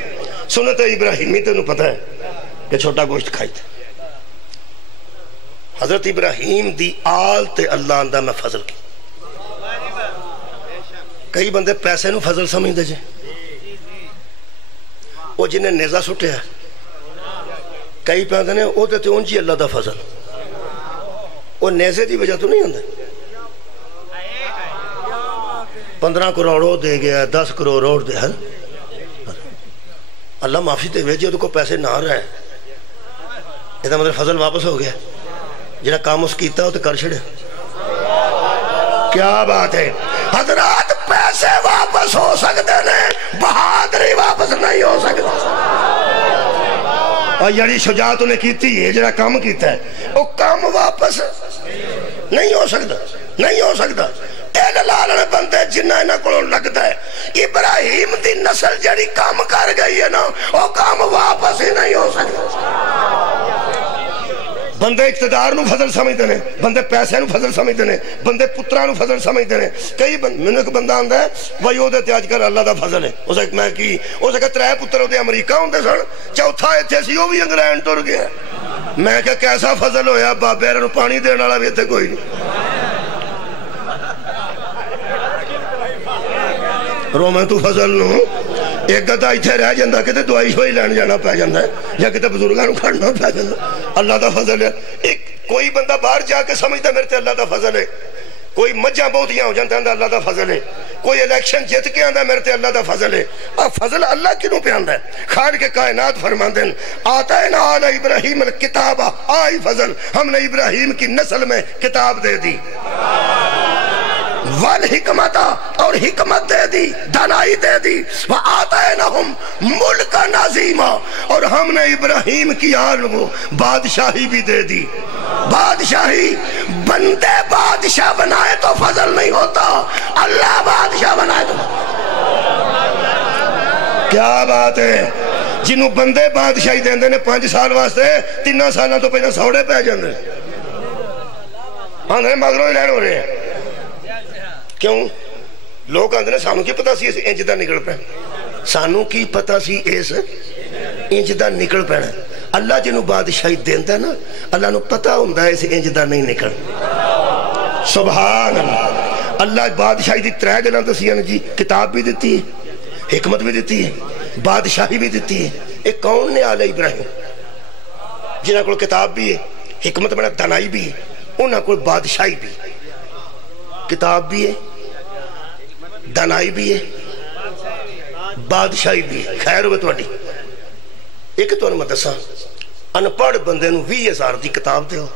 سنت ابراہیمی تے انہوں پتا ہے کہ چھوٹا گوشت کھائی تھے. حضرت ابراہیم دی آل تے اللہ اندہ میں فضل کی. کئی بندے پیسے نو فضل سمجھ دے جے وہ جنہیں نیزہ سٹے ہے کئی پیندے نے وہ تے انجی اللہ دا فضل وہ نیزے دی وجہ تو نہیں ہوندے. 15 کروڑ دے گیا 10 کروڑ دے اللہ معافی دے ویجے تو کو پیسے نہ رہے یہ تو مطلب فضل واپس ہو گیا. جنہا کام اس کیتا ہو تو کر چھڑے. کیا بات ہے حضرات پیسے واپس ہو سکتے ہیں بہادری واپس نہیں ہو سکتے. اور یعنی شجاعت انہیں کیتی ہے جنہا کام کیتا ہے وہ کام واپس نہیں ہو سکتا. نہیں ہو سکتا. تیل لالنے بندے جنہ انہاں کو لگتا ہے ابراہیم دی نسل جڑی کام کر گئی ہے نا وہ کام واپس ہی نہیں ہو سکتا. بندے اقتدار نو فضل سمجھتے ہیں بندے پیسے نو فضل سمجھتے ہیں بندے پترہ نو فضل سمجھتے ہیں. کئی میں نے ایک بندہ آندہ ہے وہی وہ دیتے آج کر اللہ دا فضل ہے. اسے میں کی اسے کہ 3 پتر ہوتے امریکہ ہوندے سن چوتھا ایتھے سی وہ بھی انگلینڈ ٹر گیا. میں کہ کیسا فضل ہویا بابے رنو پانی دینا والا بھی ایتھے کوئی نہیں. رومیں تو فضل نو ایک گتا ایتھے رہ جاندہ کہتے دوائی شوائی لین جانا پہ جاندہ ہے یا کہتے بزرگانوں کھڑنا پہ جاندہ. اللہ دا فضل ہے. ایک کوئی بندہ باہر جا کے سمجھتا میرے تے اللہ دا فضل ہے. کوئی مجھاں بہت یہاں ہو جانتا ہے اللہ دا فضل ہے. کوئی الیکشن جیت کے آندہ میرے تے اللہ دا فضل ہے. فضل اللہ کنوں پہ آندہ ہے؟ خالق کائنات فرماندے آتا ہے نا آل ابراہیم الکتاب آئی فضل ہم نے ابراہیم کی نسل میں کتاب دے دی والحکمت اور حکمت دے دی دانائی دے دی وآتینہم ملکا نظیما اور ہم نے ابراہیم کی آل کو بادشاہی بھی دے دی. بادشاہی بندے بادشاہ بنائے تو فضل نہیں ہوتا اللہ بادشاہ بنائے تو. کیا بات ہے. جنہوں بندے بادشاہی دیندے نے 5 سال واسطے 3 سالہ تو پہلے سوڑے پہ جاندے ہاں مغروں ہی لین ہو رہے ہیں. کیوں لوگ آندھنے سانوں کی پتا سی اس انجدہ نکل پہ سانوں کی پتا سی اس انجدہ نکل پہ اللہ جنہوں بادشاہی دیندہ نا اللہ نو پتا ہوندہ ہے اس انجدہ نہیں نکل. سبحان اللہ. اللہ بادشاہی دی 3 گلان تو سیاں جی کتاب بھی دیتی ہے حکمت بھی دیتی ہے بادشاہی بھی دیتی ہے. ایک کون نے آل ابراہیم جنہاں کو کتاب بھی ہے حکمت بنا دانائی بھی ہے انہاں کو بادشاہی بھی کتاب بھی ہے دانائی بھی ہے بادشاہی بھی ہے. خیر ہوئے توڑی ایک تو انہوں مدرسہ انپڑھ بندے نو 20,000 دی کتاب دے ہو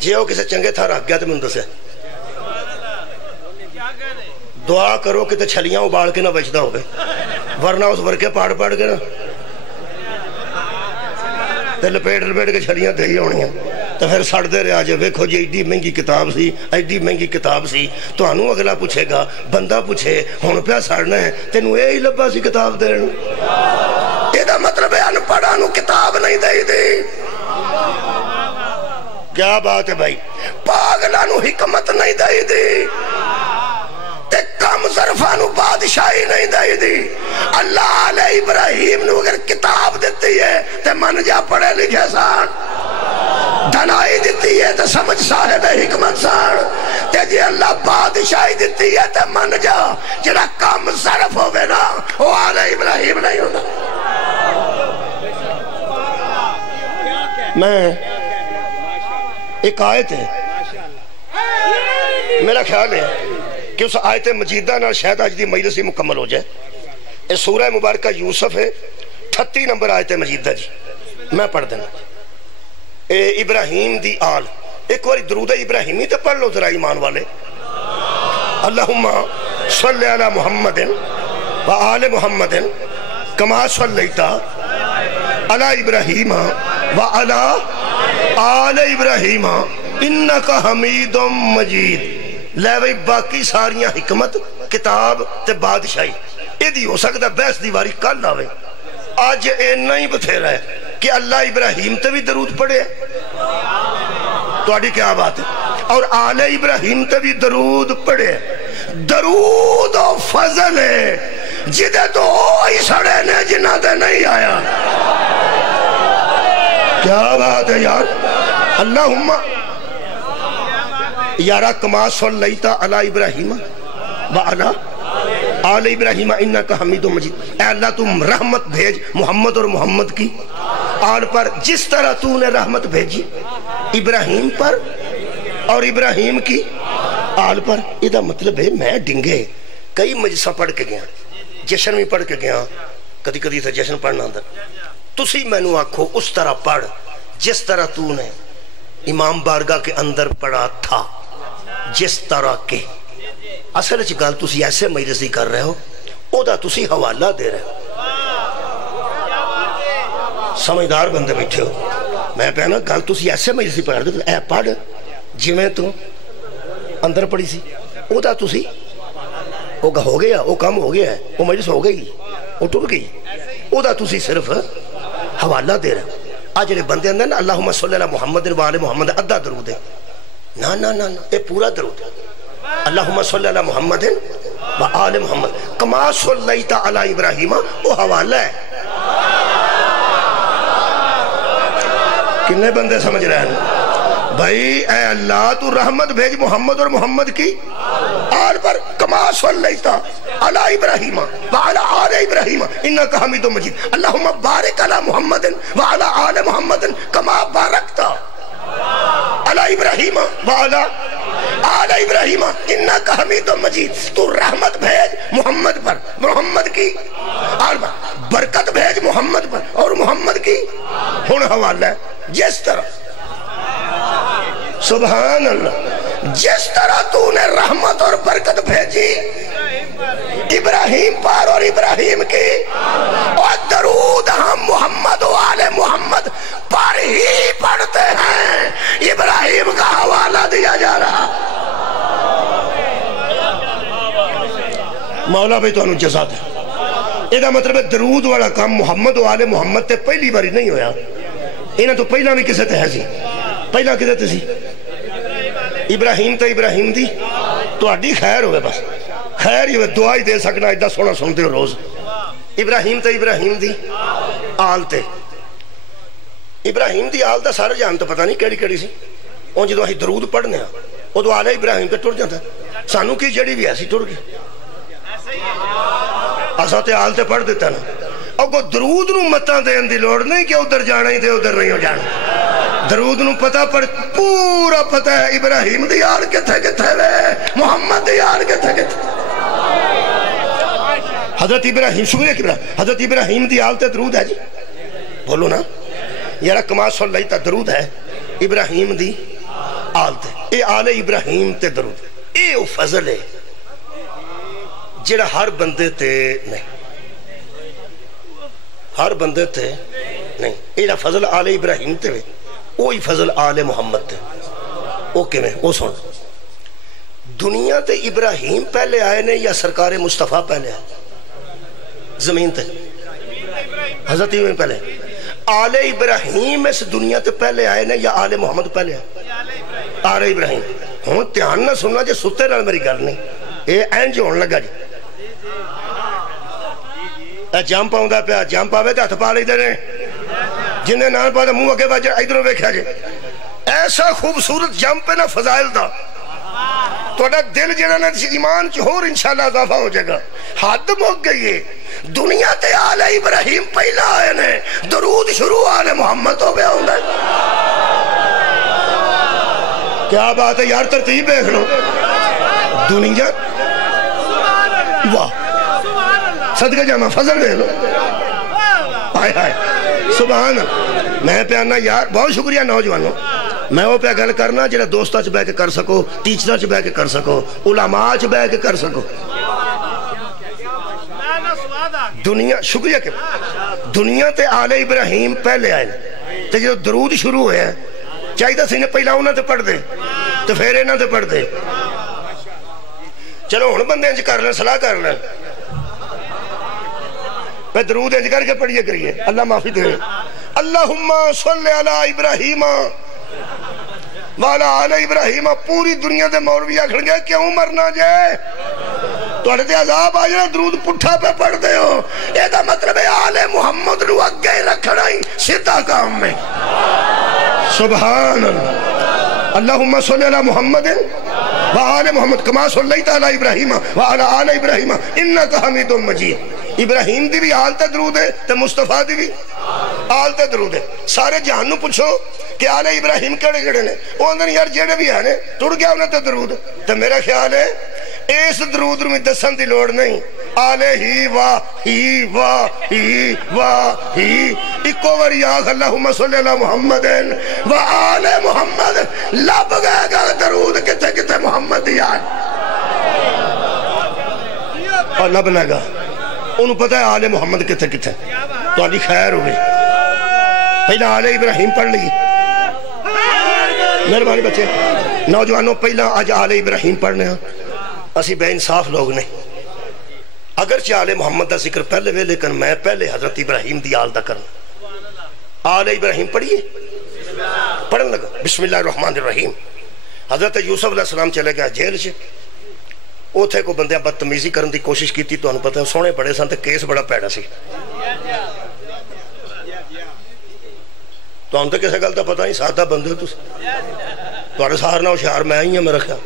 جے ہو کسے چنگے تھا رکھ گیا تو من دسے دعا کرو کہ تے چھلیاں ابال کے نہ بچتا ہوگے ورنہ اس ورکے پاڑ کے نا تے لپیٹ کے چھلیاں دے ہی ہونی ہیں تو پھر سڑ دے رہے آجے ویکھو جی ایڈی مہنگی کتاب سی تو انہوں اگلا پوچھے گا بندہ پوچھے ہون پہ سڑنا ہے تینوں اے ہی لبا سی کتاب دے رہے. یہ دا مطلب ہے انپڑھا نو کتاب نہیں دے دی. کیا بات ہے بھائی. پاگلا نو حکمت نہیں دے دی تے کم ظرفانو بادشاہی نہیں دے دی. اللہ علیہ ابراہیم نو اگر کتاب دیتی ہے تے من جا پڑھے لکھے سان دنائی دیتی ہے تے سمجھ صاحب حکمت سان تے جی اللہ بادشاہی دیتی ہے تے من جا جنہا کم ظرف ہوئے نا وہ علیہ ابراہیم نہیں ہونا. میں ایک آیت ہے میرا خیال ہے کہ اس آیت مجیدہ نہ شاید آج دی مجلس ہی مکمل ہو جائے. اس سورہ مبارکہ یوسف ہے 38 نمبر آیت مجیدہ جی میں پڑھ دینا. ابراہیم دی آل ایک واری درود ابراہیمی تے پڑھ لو ذرا ایمان والے. اللہم صلی علی محمد وآل محمد کما صلیت علی ابراہیم وعلی آل ابراہیم انکا حمید مجید۔ لے بھئی باقی ساریاں حکمت کتاب تے بادشاہی ایدی ہو سکتا بحث دیواری کل آوے، آج اینا ہی بتھیرا ہے کہ اللہ ابراہیم تے بھی درود پڑھے، تو آڈی کیا بات ہے، اور آل ابراہیم تے بھی درود پڑھے۔ درود و فضل ہے جدے تو ہی سڑے نے جنہ تے نہیں آیا۔ کیا بات ہے یار، اللہم یارا کما صلیت علی ابراہیم وعلی آل ابراہیم انکا حمید مجید۔ اے اللہ تم رحمت بھیج محمد اور محمد کی آل پر، جس طرح تو نے رحمت بھیجی ابراہیم پر اور ابراہیم کی آل پر۔ یہ مطلب ہے میں ڈنگے کئی مجلساں پڑھ کے گیا، جشن میں پڑھ کے گیا، کدی کدی تھا جشن پڑھنا اندر، تسی میں نو آکھو اس طرح پڑھ جس طرح تو نے امام بارگاہ کے اندر پڑھا تھا، جس طرح کے اصل گل تسی ایسے مجلسی کر رہے ہو، او دا تسی حوالہ دے رہے ہو۔ سمجھدار بندے بیٹھے ہو، میں پہنا گل تسی ایسے مجلسی پڑھ رہے ہو، اے پڑھ جی میں تو اندر پڑھی سی، او دا تسی او ہو گیا، او کام ہو گیا ہے، او مجلس ہو گئی، او ٹر گئی، او دا تسی صرف حوالہ دے رہے ہو۔ آج جڑے بندے اندر نا اللہم صلی اللہ محمد وآل محمد ادھا درود ہے، نا نا نا اے پورا درود ہے۔ اللہم صلی اللہ محمد وآل محمد کما صلیت علی ابراہیم، وہ حوالہ ہے۔ کنے بندے سمجھ رہے ہیں بھائی؟ اے اللہ تو رحمت بھیج محمد اور محمد کی آل پر، کما صلیت علی ابراہیم وعلی آل ابراہیم انکا حمید مجید۔ اللہم بارک علی محمد وعلی آل محمد کما بارکت علی ابراہیم وعلی آل ابراہیم انکا حمید مجید۔ تو رحمت بھیج محمد پر، محمد کی آل پر، برکت بھیج محمد پر اور محمد کی ہون حوالہ ہے۔ جس طرح سبحان اللہ، جس طرح تو نے رحمت اور برکت بھیجی ابراہیم پر اور ابراہیم کی، اور درود ہم محمد و آل محمد پر ہی پڑھتے ہیں، ابراہیم کا حوالہ دیا جا رہا۔ مولا بھائی تو انہوں جزا دے، یہ مطلب ہے درود والا کام محمد و آل محمد تے پہلی باری نہیں ہویا، انہیں تو پہلا بھی کسے تے ہے سی، پہلا کسے تے سی ابراہیم تے ابراہیم دی، تو اڈی خیر ہوئے، بس خیر ہی ہوئے، دعا ہی دے سکنا، ادھا سونا سنتے ہو روز۔ ابراہیم تے ابراہیم دی آل تے، ابراہیم دی آل دا سارا جان تو پتہ نہیں کیڑی کیڑی سی، اور جدو ہی درود پڑھنے ہاں وہ تو آل ابراہیم پہ ٹر جاتا ہے، سانو کی جڑی بھی ایسی ٹر گئی، اسا تے آل تے پڑھ دیتا نا، اور کو درود نو متاں دین دی لوڑ نہیں کہ ادھر جانا ہی تے ادھر نہیں ہو جانا، درود نو پتہ پر پورا پتہ ہے ابراہیم دی آل کتھے کتھے وے، محمد دی آل کتھے کتھے۔ حضرت ابراہیم شکریہ کبرا، حضرت ابراہیم دی آل تے درود ہے جی، بولو نا یارا کما صلیت درود ہے ابراہیم دی آل تے، اے آل ابراہیم تے درود، اے او فضل ہے جڑا ہر بندے تے نہیں، ہر بندے تے نہیں، ایڈا فضل آل ابراہیم تے وے، اوہی فضل آل محمد تے، او کیویں او سن، دنیا تے ابراہیم پہلے آئے نے یا سرکار مصطفیٰ پہلے آئے؟ زمین تے حضرت ابراہیم پہلے، آل ابراہیم اس دنیا تے پہلے آئے نے یا آل محمد پہلے آئے؟ آل ابراہیم۔ ہوں دھیان نہ سننا جے ستے نال میری گل نہیں، اے اینج ہون لگا جی، اے جمپ آؤندا پیا، جمپ آوے تے ہتھ پا لیندے نے، جنہیں نال پا تے منہ اگے وجہ ادھروں ویکھیا جے، ایسا خوبصورت جمپ ہے نا فضائل دا، تہاڈا دل جڑا نا ایمان چ ہور انشاءاللہ اضافہ ہو جائے گا۔ حد مک گئی ہے، دنیا تے آل ابراہیم پہلا آئے نے، درود شروع آل محمد ہو گیا ہوں گے۔ کیا بات ہے یار، ترتیب دیکھ لو، دنیا واہ صدقہ جامع فضل دیکھ لو، آئے آئے سبحان اللہ۔ میں پیانا یار بہت شکریہ نوجوانوں، میں وہ پہ گل کرنا جنہیں دوستہ چ بہ کے کر سکو، ٹیچرہ چ بہ کے کر سکو، علماء چ بہ کے کر سکو۔ دنیا شکریہ کہ دنیا تے آل ابراہیم پہلے آئے تے جو درود شروع ہویا چاہیے سی نے پہلا انہاں تے پڑھ دے تو پھر انہاں تے پڑھ دے. چلو ہن بندے انج کر لیں صلاح کر لیں پہ درود انج کر کے پڑھیے کریے اللہ معافی دے. اللہم صلی علی ابراہیم والا آل ابراہیم. پوری دنیا دے مولوی آکھن گے کیوں مرنا جے توڑے دے عذاب آ جائے درود پٹھا پہ پڑھ دے ہو. یہ دا مطلب ہے آل محمد نو اگے رکھنا ہی سیدھا کام میں. سبحان اللہ. اللہم صلی علی محمد وآل محمد کما صلیت علی ابراہیم وآل آل ابراہیم انکا حمید مجید. ابراہیم دی بھی آل تے درود ہے تے مصطفیٰ دی بھی آل تے درود ہے. سارے جہان نو پوچھو کہ آل ابراہیم کڑے کڑے نے وہ اندر یار جیڑے بھی آنے ٹوڑ گیا انہیں تے درود. تے میرا خیال ہے اس درود میں دسن دی لوڑ نہیں. آلے ہی واہ ہی واہ ہی واہ ہی اکو وری آخ اللہم صلی اللہ محمد و آل محمد لب گئے گا درود کتے کتے محمد دی آل اور لب لے گا انہوں پتہ ہے آل محمد کتے کتے تو آلی خیر ہوئی. پہلا آل ابراہیم پڑھ لی مہربانی بچے نوجوانوں پہلا آج آل ابراہیم پڑھنے ہیں. اسی بے انصاف لوگ نہیں اگرچہ آل محمد دا ذکر پہلے وے لیکن میں پہلے حضرت ابراہیم دی آل دا کرنا. آل ابراہیم پڑھئے پڑھن لگا بسم اللہ الرحمن الرحیم. حضرت یوسف علیہ السلام چلے گیا جیل سے. اوتھے کو بندیاں بدتمیزی کرن دی کوشش کی تھی تو انہوں پتہ ہے سونے بڑے سن تے کیس بڑا پیڑا سی تو انہوں تے کسے گلتا پتہ نہیں سادہ بندے تو تھوڑے سارنا ہوشیار میں ہی ہیں میرا خیال.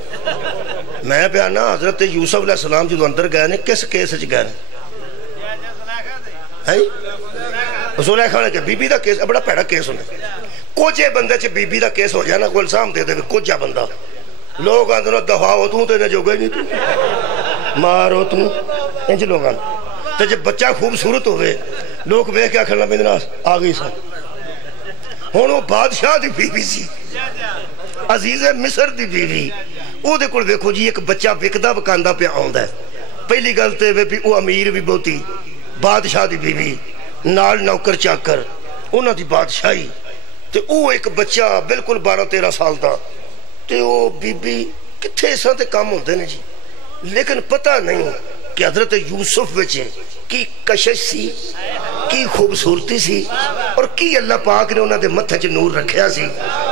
میں پیانا حضرت یوسف علیہ السلام جو اندر گئے نے کس کیس اچھ گئے نے زلیخا نے کہ بی بی دا کیس بڑا پیڑا کیس ہونے کچھ بندے چھ بی بی دا کیس ہو جائے نا کوئی الزام دے دے کچھ جا بندہ لوگ آندھنا دفاع ہو توں تے جو گئے نہیں تو مارو توں انج لوگ آندھنا تے جب بچہ خوبصورت ہوئے لوگ بے کیا کھڑنا بندنا آگئی سا ہونو بادشاہ دی بی بی سی عزیز مصر دی بی بی او دے کل دیکھو جی ایک بچہ وکدہ وکاندہ پہ آؤندہ ہے. پہلی گلتے ہوئے بھی او امیر بھی بہتی بادشاہ دی بی بی نال نوکر چاکر انہاں دی بادشاہی تے او ایک بچہ بالکل 12-13 سال دا تے او بی بی کتھے ساں تے کام ہوندے نے جی. لیکن پتہ نہیں کہ حضرت یوسف وچے کی کشش سی کی خوبصورتی سی اور کی اللہ پاک نے انہاں دے متھے چ نور رکھیا سی.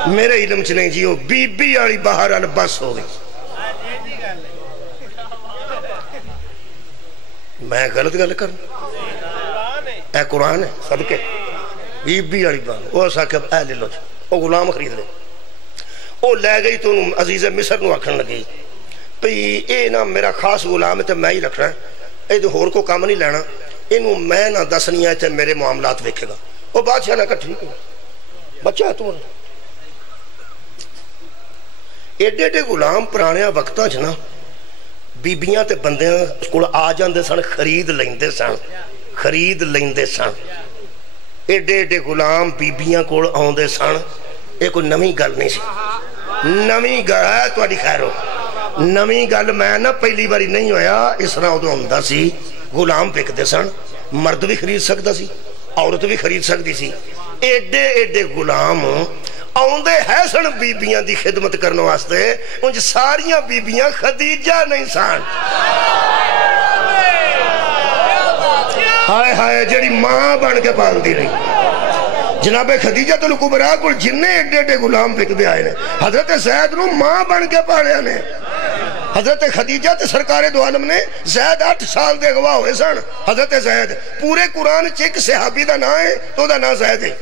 میرے علم چ نہیں جی وہ بی بی آلی باہر آل بس ہو گئی. میں غلط گل کرنا اے قرآن ہے صدقے بی بی آلی باہر وہ سا کہ اے لے لو وہ غلام خرید لے وہ لے گئی تو عزیز مصر نو آکھن لگی پئی اے نا میرا خاص غلام ہے تو میں ہی رکھنا ہے اے دے ہور کو کام نہیں لینا انہوں میں نہ دسنی آئے تھے میرے معاملات ویکھے گا. وہ بادشاہ نے کہا ٹھیک ہے بچہ ہے تمہارا. ایڈے ایڈے غلام پرانے وقتاں جنا بیبیاں تے بندیاں کول آ جاندے سن خرید لیندے سن ایڈے ایڈے غلام بیبیاں کول آوندے سن. یہ کوئی نویں گل نہیں سی نویں گل ہے تہاڈی خیر ہو نویں گل میں نہ پہلی باری نہیں ہویا اس طرح ادو ہوندا سی. غلام وکدے سن مرد بھی خرید سکدا سی عورت بھی خرید سکدی سی. ایڈے ایڈے غلام آوندے ہے سن بیبیاں دی خدمت کرنے واسطے انج ساریاں بیبیاں خدیجہ نہیں سن. ہائے ہائے جڑی ماں بن کے پالتی رہی جناب خدیجہ تو کبریٰ کو جننے ایڈے ایڈے غلام وکدے آئے نے حضرت زید نو ماں بن کے پالیا نے. حضرت خدیجہ تے سرکار دو عالم نے زید 8 سال دے گواہ ہوئے سن. حضرت زید پورے قرآن چیک صحابی دا نا ہے تو دا نا زید ہے.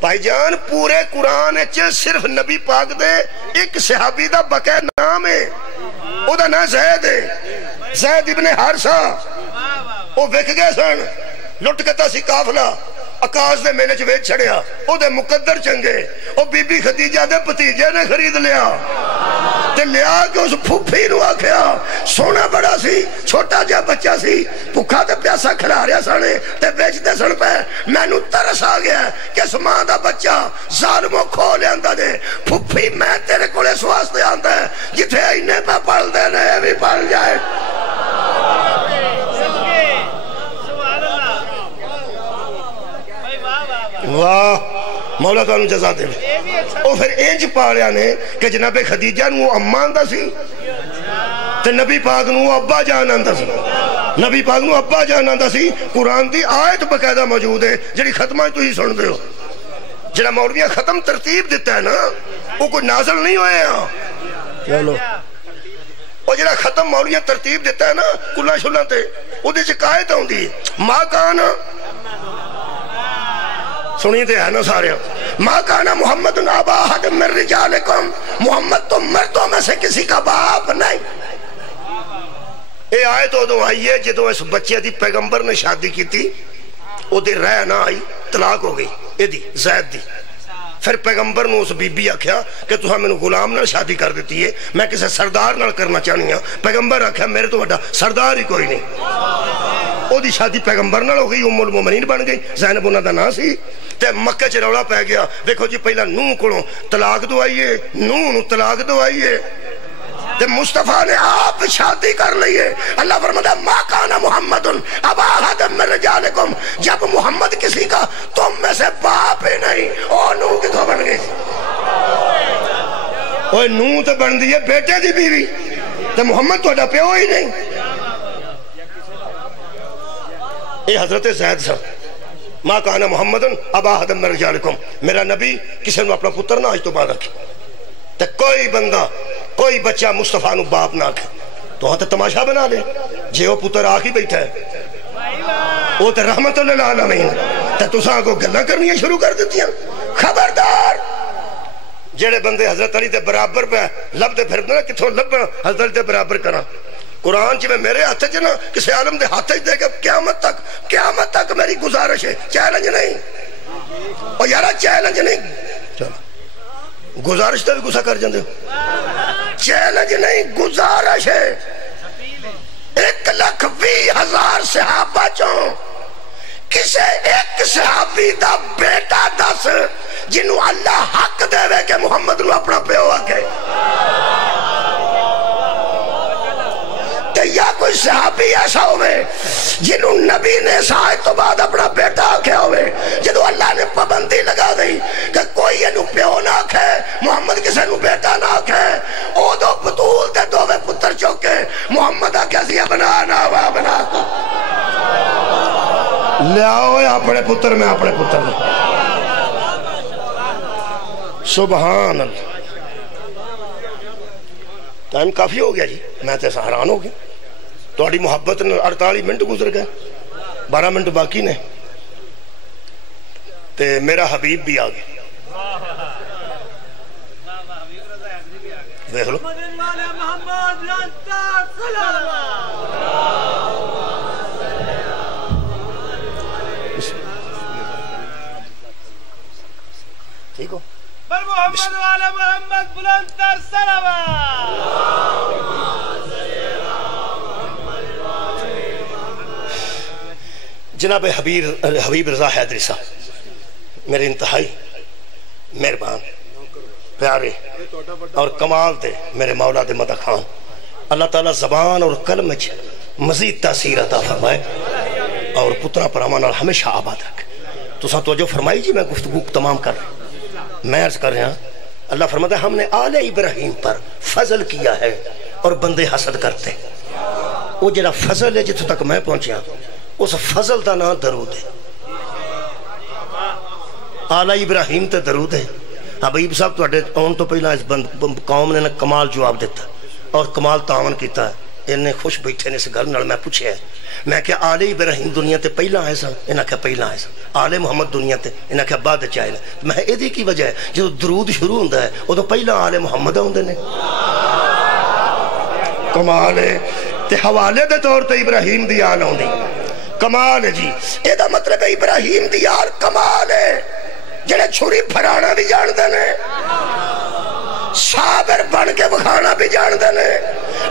بھائی جان پورے قرآن چے صرف نبی پاک دے ایک صحابی دا بقے نام ہے او دا نا زید ہے. زید ابن حارثہ او وک گئے سن لٹ کتا سی کافلہ اکاس دے میلے چویچ چھڑیا او دے مقدر چنگے او بی بی خدیجہ دے پتیجے نے خرید لیا تے لیا کہ اس پھوپھی نو آکھیا سونا بڑا سی چھوٹا جا بچہ سی پکھا تے پیاسا کھلا رہا سانے تے بیچ دے سن پہ میں نو ترس آ گیا کہ اس ماں دا بچہ ظالموں کھو لے آندہ دے پھوپھی میں تیرے کولے سواستے آندہ ہے جتھے اینے پہ پڑھ دے نے بھی پڑھ جائے اللہ تعالیٰ جزا دے او پھر انج پالیا نے کہ جناب خدیجہ نو اماں آندا سی تے نبی پاک نو ابا جان آندا سی نبی پاک نو ابا جان آندا سی قرآن دی آیت باقاعدہ موجود ہے جڑی ختمہ تو ہی سن دے ہو جڑا مولویاں ختم ترتیب دیتا ہے نا وہ کوئی نازل نہیں ہوئے ہیں چلو وہ جڑا ختم مولویاں ترتیب دیتا ہے نا کلہ شلہ تے وہ دے شکایت ہوندی ماں کانا سنی دے ہے نا سارے ماں کانا محمد ابا احد من رجالکم محمد تو مردوں میں سے کسی کا باپ نہیں اے آیت ادو آئی ہے جدو اس بچے دی پیغمبر نے شادی کی تھی او دے رہ نہ آئی طلاق ہو گئی اے دی زید دی پھر پیغمبر نے اس بی بی آکھیا کہ تُہاں میں نے غلام نہ شادی کر دیتی ہے میں کسے سردار نہ کرنا چاہنی ہوں پیغمبر آکھیا میرے تو بڑا سردار ہی کوئی نہیں او دی شادی پیغمبر نہ ہو گئی ام المومنین بن گئی زینب انہاں دا نا سی تے مکہ چ رولا پہ گیا دیکھو جی پہلا نوح کولوں طلاق دوائیے نوح نو طلاق دوائیے تے مصطفیٰ نے آپ شادی کر لئیے اللہ فرماتا ہے ما کانا محمد ابا احد من رجالکم جب محمد کسی کا تم میں سے باپ ہی نہیں او نوح کی تو بن گئی اوہ نوح تو بن دیئے بیٹے دی بیوی تے محمد تو اڈا پیو ہی نہیں اے حضرت زید صاحب ما کانا محمد ابا احد من رجالکم میرا نبی کسی نے اپنا پتر نہ آج تو بعد رکھی تے کوئی بندہ کوئی بچہ مصطفیٰ نو باپ نہ کھے تو ہاں تے تماشا بنا لے جے وہ پتر آکھی بیٹھا ہے وہ تے رحمت اللہ العالمین تے تساں کو گلہ کرنی شروع کر دیتی ہیں خبردار جڑے بندے حضرت علی دے برابر پہ لب دے پھرنا کتھوں لب حضرت علی دے برابر کرنا قرآن جی میں میرے ہاتھ چ نا کسی عالم دے ہاتھ چ دے کہ قیامت تک میری گزارش ہے چیلنج نہیں اور یارا چیلنج نہیں چلو گزارش تے بھی گسا کر جاندے ہو چیلنج نہیں گزارش ہے 1,20,000 صحابہ چوں کسے ایک صحابی دا بیٹا دس جنہوں اللہ حق دے وے کہ محمد نو اپنا پیو آکے یا کوئی صحابی ایسا ہوئے جنہوں نبی نے سائے تو بعد اپنا بیٹا آکھیا ہوئے جدو اللہ نے پابندی لگا دی کہ کوئی انہوں پیو نہ آکھے محمد کسے انہوں بیٹا نہ آکھے او دو بطول دے دووے پتر چوکے محمد آکھیا سیا بنا ناوا بنا لے آؤ اپنے پتر میں اپنے پتر میں سبحان اللہ ٹائم کافی ہو گیا جی میں تے حیران ہو گیا تہاڈی محبت 48 منٹ گزر گئے 12 منٹ باقی نے تے میرا حبیب بھی آ گیا دیکھ لو ٹھیک ہو محمد والا محمد بلند تر صلوات جناب حبیب رضا حیدری صاحب میرے انتہائی مہربان پیارے اور کمال دے میرے مولا دے مدہ خان اللہ تعالیٰ زبان اور قلم مزید تاثیر عطا فرمائے اور پترا پرامان اور ہمیشہ آباد رکھے تو ساتھ توجہ فرمائی جی میں گفتگو تمام کر رہا ہوں میں عرض کر رہا ہوں اللہ فرماتا ہے ہم نے آل ابراہیم پر فضل کیا ہے اور بندے حسد کرتے وہ جڑا فضل ہے جتوں تک میں پہنچیا اس فضل دا نام درود ہے آل ابراہیم تے درود ہے حبیب صاحب تو آن تو پہلا اس قوم نے کمال جواب دیتا اور کمال تعاون کیتا ہے انہیں خوش بیٹھے نے اس گھر نال میں پوچھے ہے میں کہ آل ابراہیم دنیا تے پہلا آئے سا انہاں کہ پہلا آئے سا آل محمد دنیا تے انہاں کہ بعد چاہے میں ایدھی کی وجہ ہے جو درود شروع ہوندہ ہے وہ تو پہلا آل محمد ہوندے نے کمال ہے تے حوالے دے طور تے ابراہیم دی آل ہوندی کمال ہے جی یہ دا مطلب ہے ابراہیم دی آل کمال ہے جنہیں چھوڑی پھرانا بھی جان دینے صابر بن کے بکھانا بھی جان دینے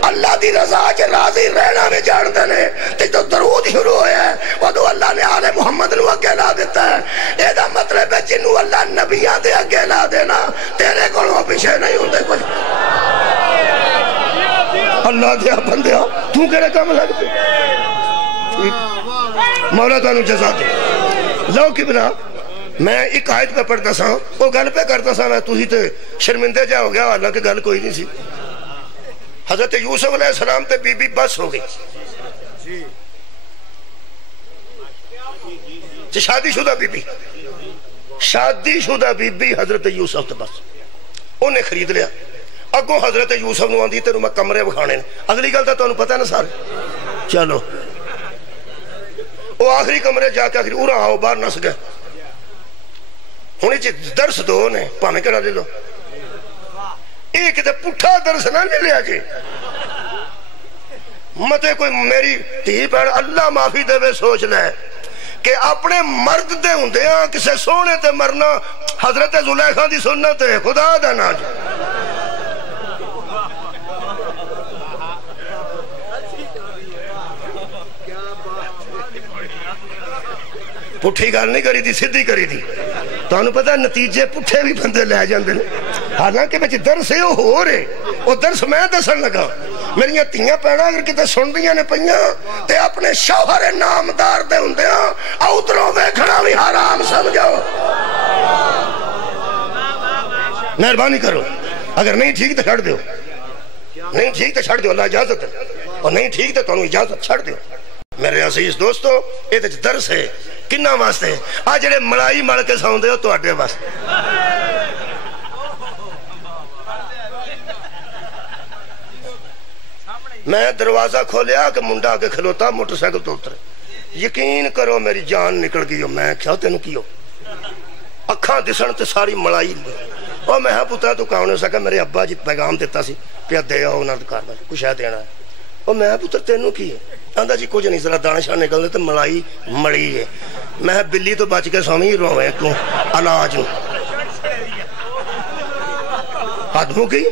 اللہ دی رضا کے راضی رہنا بھی جان دینے تے جو درود شروع ہویا ہے وہ تو اللہ نے آل محمد نو اگے لا دیتا ہے یہ دا مطلب ہے جنہوں اللہ نبیان دے اگے لا دینا تیرے کولوں پیچھے نہیں ہوندے کچھ اللہ دیا بندیا تو کہنے کام لگتے مولا تعالیٰ جزا دے لو کی بنا میں ایک آیت پہ پڑھتا سا وہ گل پہ کرتا سا تھی تے شرمندے جا ہو گیا حالانکہ گل کوئی نہیں سی حضرت یوسف علیہ السلام تے بی بی بس ہو گئی شادی شدہ بی بی شادی شدہ بی بی حضرت یوسف تے بس انہیں خرید لیا اگوں حضرت یوسف نو آندی تینوں میں کمرے بکھانے اگلی گل تو پتہ ہے نا سارے چلو وہ آخری کمرے جا کے آخری اورا آؤ باہر نس گئے ہونی چی درس دو نے پانے کرا لے لو ایک دے پٹھا درس نہ لے لیا جی متے کوئی میری تھی پہن اللہ معافی دے وے سوچ لے کہ اپنے مرد دے ہوں دے ہاں کسے سونے تے مرنا حضرت زلیخا دی سنت ہے خدا دا ناج پٹھی گال نہیں کری دی سدھی کری دی تو انہوں پتہ نتیجے پٹھے بھی بندے لے جاندے نے حالانکہ بچے درس ہے وہ ہو رہے وہ درس میں دسن لگا میری تیاں پیڑا اگر کتے سن دیاں نے پہیاں تے اپنے شوہر نامدار دے ہوں دے ہاں اوتروں ویکھنا بھی حرام سمجھو مہربانی کرو اگر نہیں ٹھیک تو چھڑ دیو نہیں ٹھیک تو چھڑ دیو اللہ اجازت ہے اور نہیں ٹھیک تو انہوں اجازت چھڑ دیو میرے عزیز دوستو یہ تو درس ہے کنہ واسطے آج جڑے ملائی مل کے ساؤں دے ہو تو آٹے واسطے میں دروازہ کھولیا کہ منڈا کے کھلوتا موٹر سائیکل تو اترے یقین کرو میری جان نکل گئی ہو میں کیا تینوں کی ہو اکھاں دسن تے ساری ملائی لی اور میں ہاں پترا تو کہاں نے سکا میرے ابا جی پیغام دیتا سی پیا دے آؤ نرد کارنا کچھ ہے دینا ہے اور میں پتر تینوں کی ہے آندھا جی کچھ نہیں ذرا دانشاہ نکل دے تو ملائی مڑی ہے میں بلی تو بچ کے سومی روئے کیوں اناج نو حد ہو گئی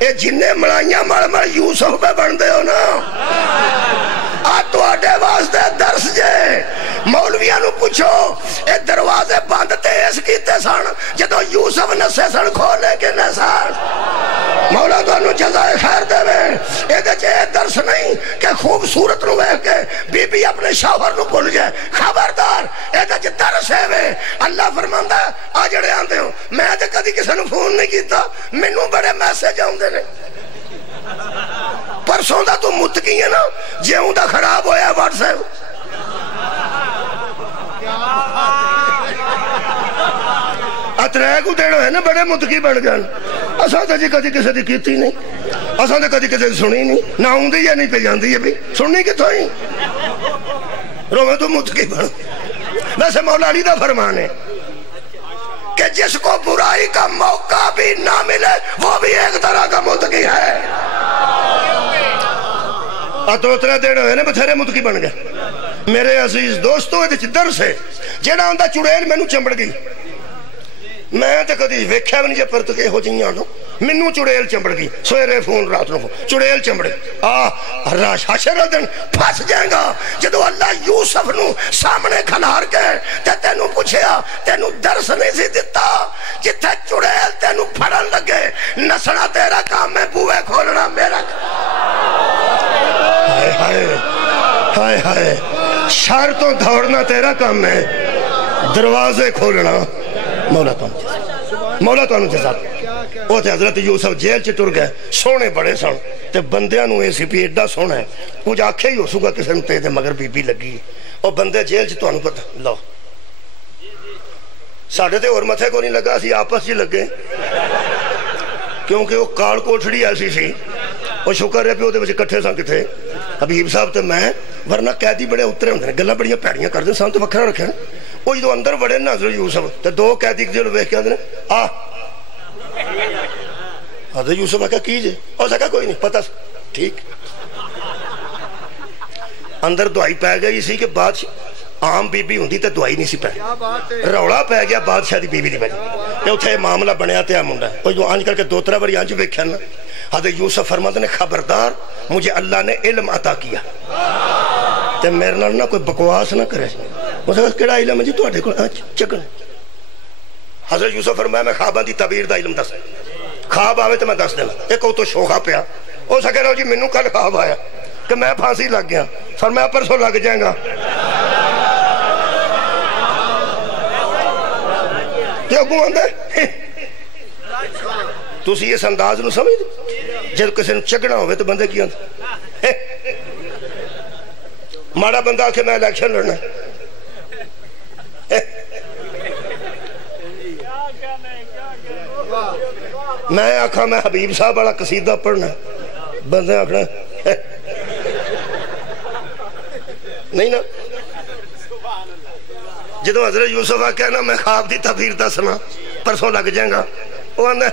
اے جنہیں ملائیاں مر مر یوسف پہ بن دے ہو نا آج تو آٹے واسطے درس جے مولویاں نو پوچھو اے دروازے بند تیز کیتے سن جدو یوسف نسے سن کھولے کے نسان مولا تو انو جزائے خیر دے میں اے دے چے درس نہیں کہ خوبصورت نو بیٹھ کے بی بی اپنے شوہر نو بھول جائے خبردار اے دے چے درس ہے وے اللہ فرماندہ آجڑے آندے ہو میں تے کدی کسے نو فون نہیں کیتا منو بڑے میسج آندے نے پرسوں دا تو متکی ہے نا جیوں دا خراب ہویا واٹس ہے اترے کو دیڑو ہے نا بڑے متکی بڑھ گئے اساں تے جی کدی کسے دی کیتی نہیں اساں تے کدی کسے دی سنی نہیں نہ ہوندی یا نہیں پہ جاندی ہے بھی سننی کتھوں ہی روے تو متکی بڑھ ویسے مولا علی دا فرمان ہے کہ جس کو برائی کا موقع بھی نہ ملے وہ بھی ایک طرح کا متقی ہے اترے دیڑو ہے نا بتھرے متقی بن گئے میرے عزیز دوستو یہ درس ہے جیڑا آندہ چڑیل میں نو چمبڑ گئی میں تے کدی ویکھیا بھی نہیں جے پرت کے ہو جائیں آنو منو چڑیل چمبڑ گئی سویرے فون رات نو فون چڑیل چمبڑ حشر دن پھس جائیں گا جدو اللہ یوسف نو سامنے کھلار کے تے تینو پوچھیا تینو درس نہیں سی دیتا جتھے چڑیل تینو پھڑن لگے نسنا تیرا کام ہے بوئے کھولنا میرا ہائے ہائے ہائے ہائے شہر تو دھوڑنا تیرا کام ہے دروازے کھولنا مولا تو انہوں جزاد وہ تھے حضرت یوسف جیل چٹر گئے سونے بڑے سن تے بندیاں نو ایسی بھی ایڈا سونا ہے کچھ آکھے ہی ہو سکا کسی نتے دے مگر بی بی لگی اور بندے جیل چ تانوں پتہ لو ساڑھے تے اور متھے کو نہیں لگا سی آپس جی لگے کیونکہ وہ کال کوٹھڑی ایسی سی وہ شکر ہے پہ ہوتے بچے کٹھے سان کتھے حبیب صاحب تے میں ورنہ قیدی بڑے اترے ہوندے ہیں گلہ بڑیاں پیڑیاں کر دیں سان تو وکھرا رکھے وہ جو اندر بڑے ناظر یوسف تے دو قیدی جو ویکھ کے آندے آ حضرت یوسف نے کہا کیجئے اور سکا کوئی نہیں پتہ ٹھیک اندر دعائی پہ گئی اسی کے بعد عام بی بی ہوندی تے دعائی نہیں سی پہ روڑا پہ گیا بادشاہ دی بی بی دی بجی یہ اتھے معاملہ بنیا تے منڈا وہ جو آنج کر کے دو ترہ بری آنج ویکھیا نا حضرت یوسف فرماتے نے خبردار مجھے اللہ نے علم عطا کیا تے میرے نال نہ کوئی بکواس نہ کرے وہ سکتا کیڑا علم ہے جی تو آٹھے کو چکن حضرت یوسف فرمایا میں خوابان دی تعبیر دا علم دس خواب آوے تو میں دس دینا ایک تو شوخا پیا وہ سکے رہو جی منو کل خواب آیا کہ میں پھانسی لگ گیا فرمایا پرسوں لگ جائیں گا تے اگوں آندا تسی اس انداز نو سمجھ دو جب کسی نو چگنا ہوئے تو بندے کی آندا ماڑا بندہ آکھے میں الیکشن لڑنا میں آکھا میں حبیب صاحب والا قصیدہ پڑھنا بندے آکھنا نہیں نا جدو حضرت یوسف آکھا نا میں خواب دی تعبیر دسنا پرسوں لگ جائیں گا وہ آنا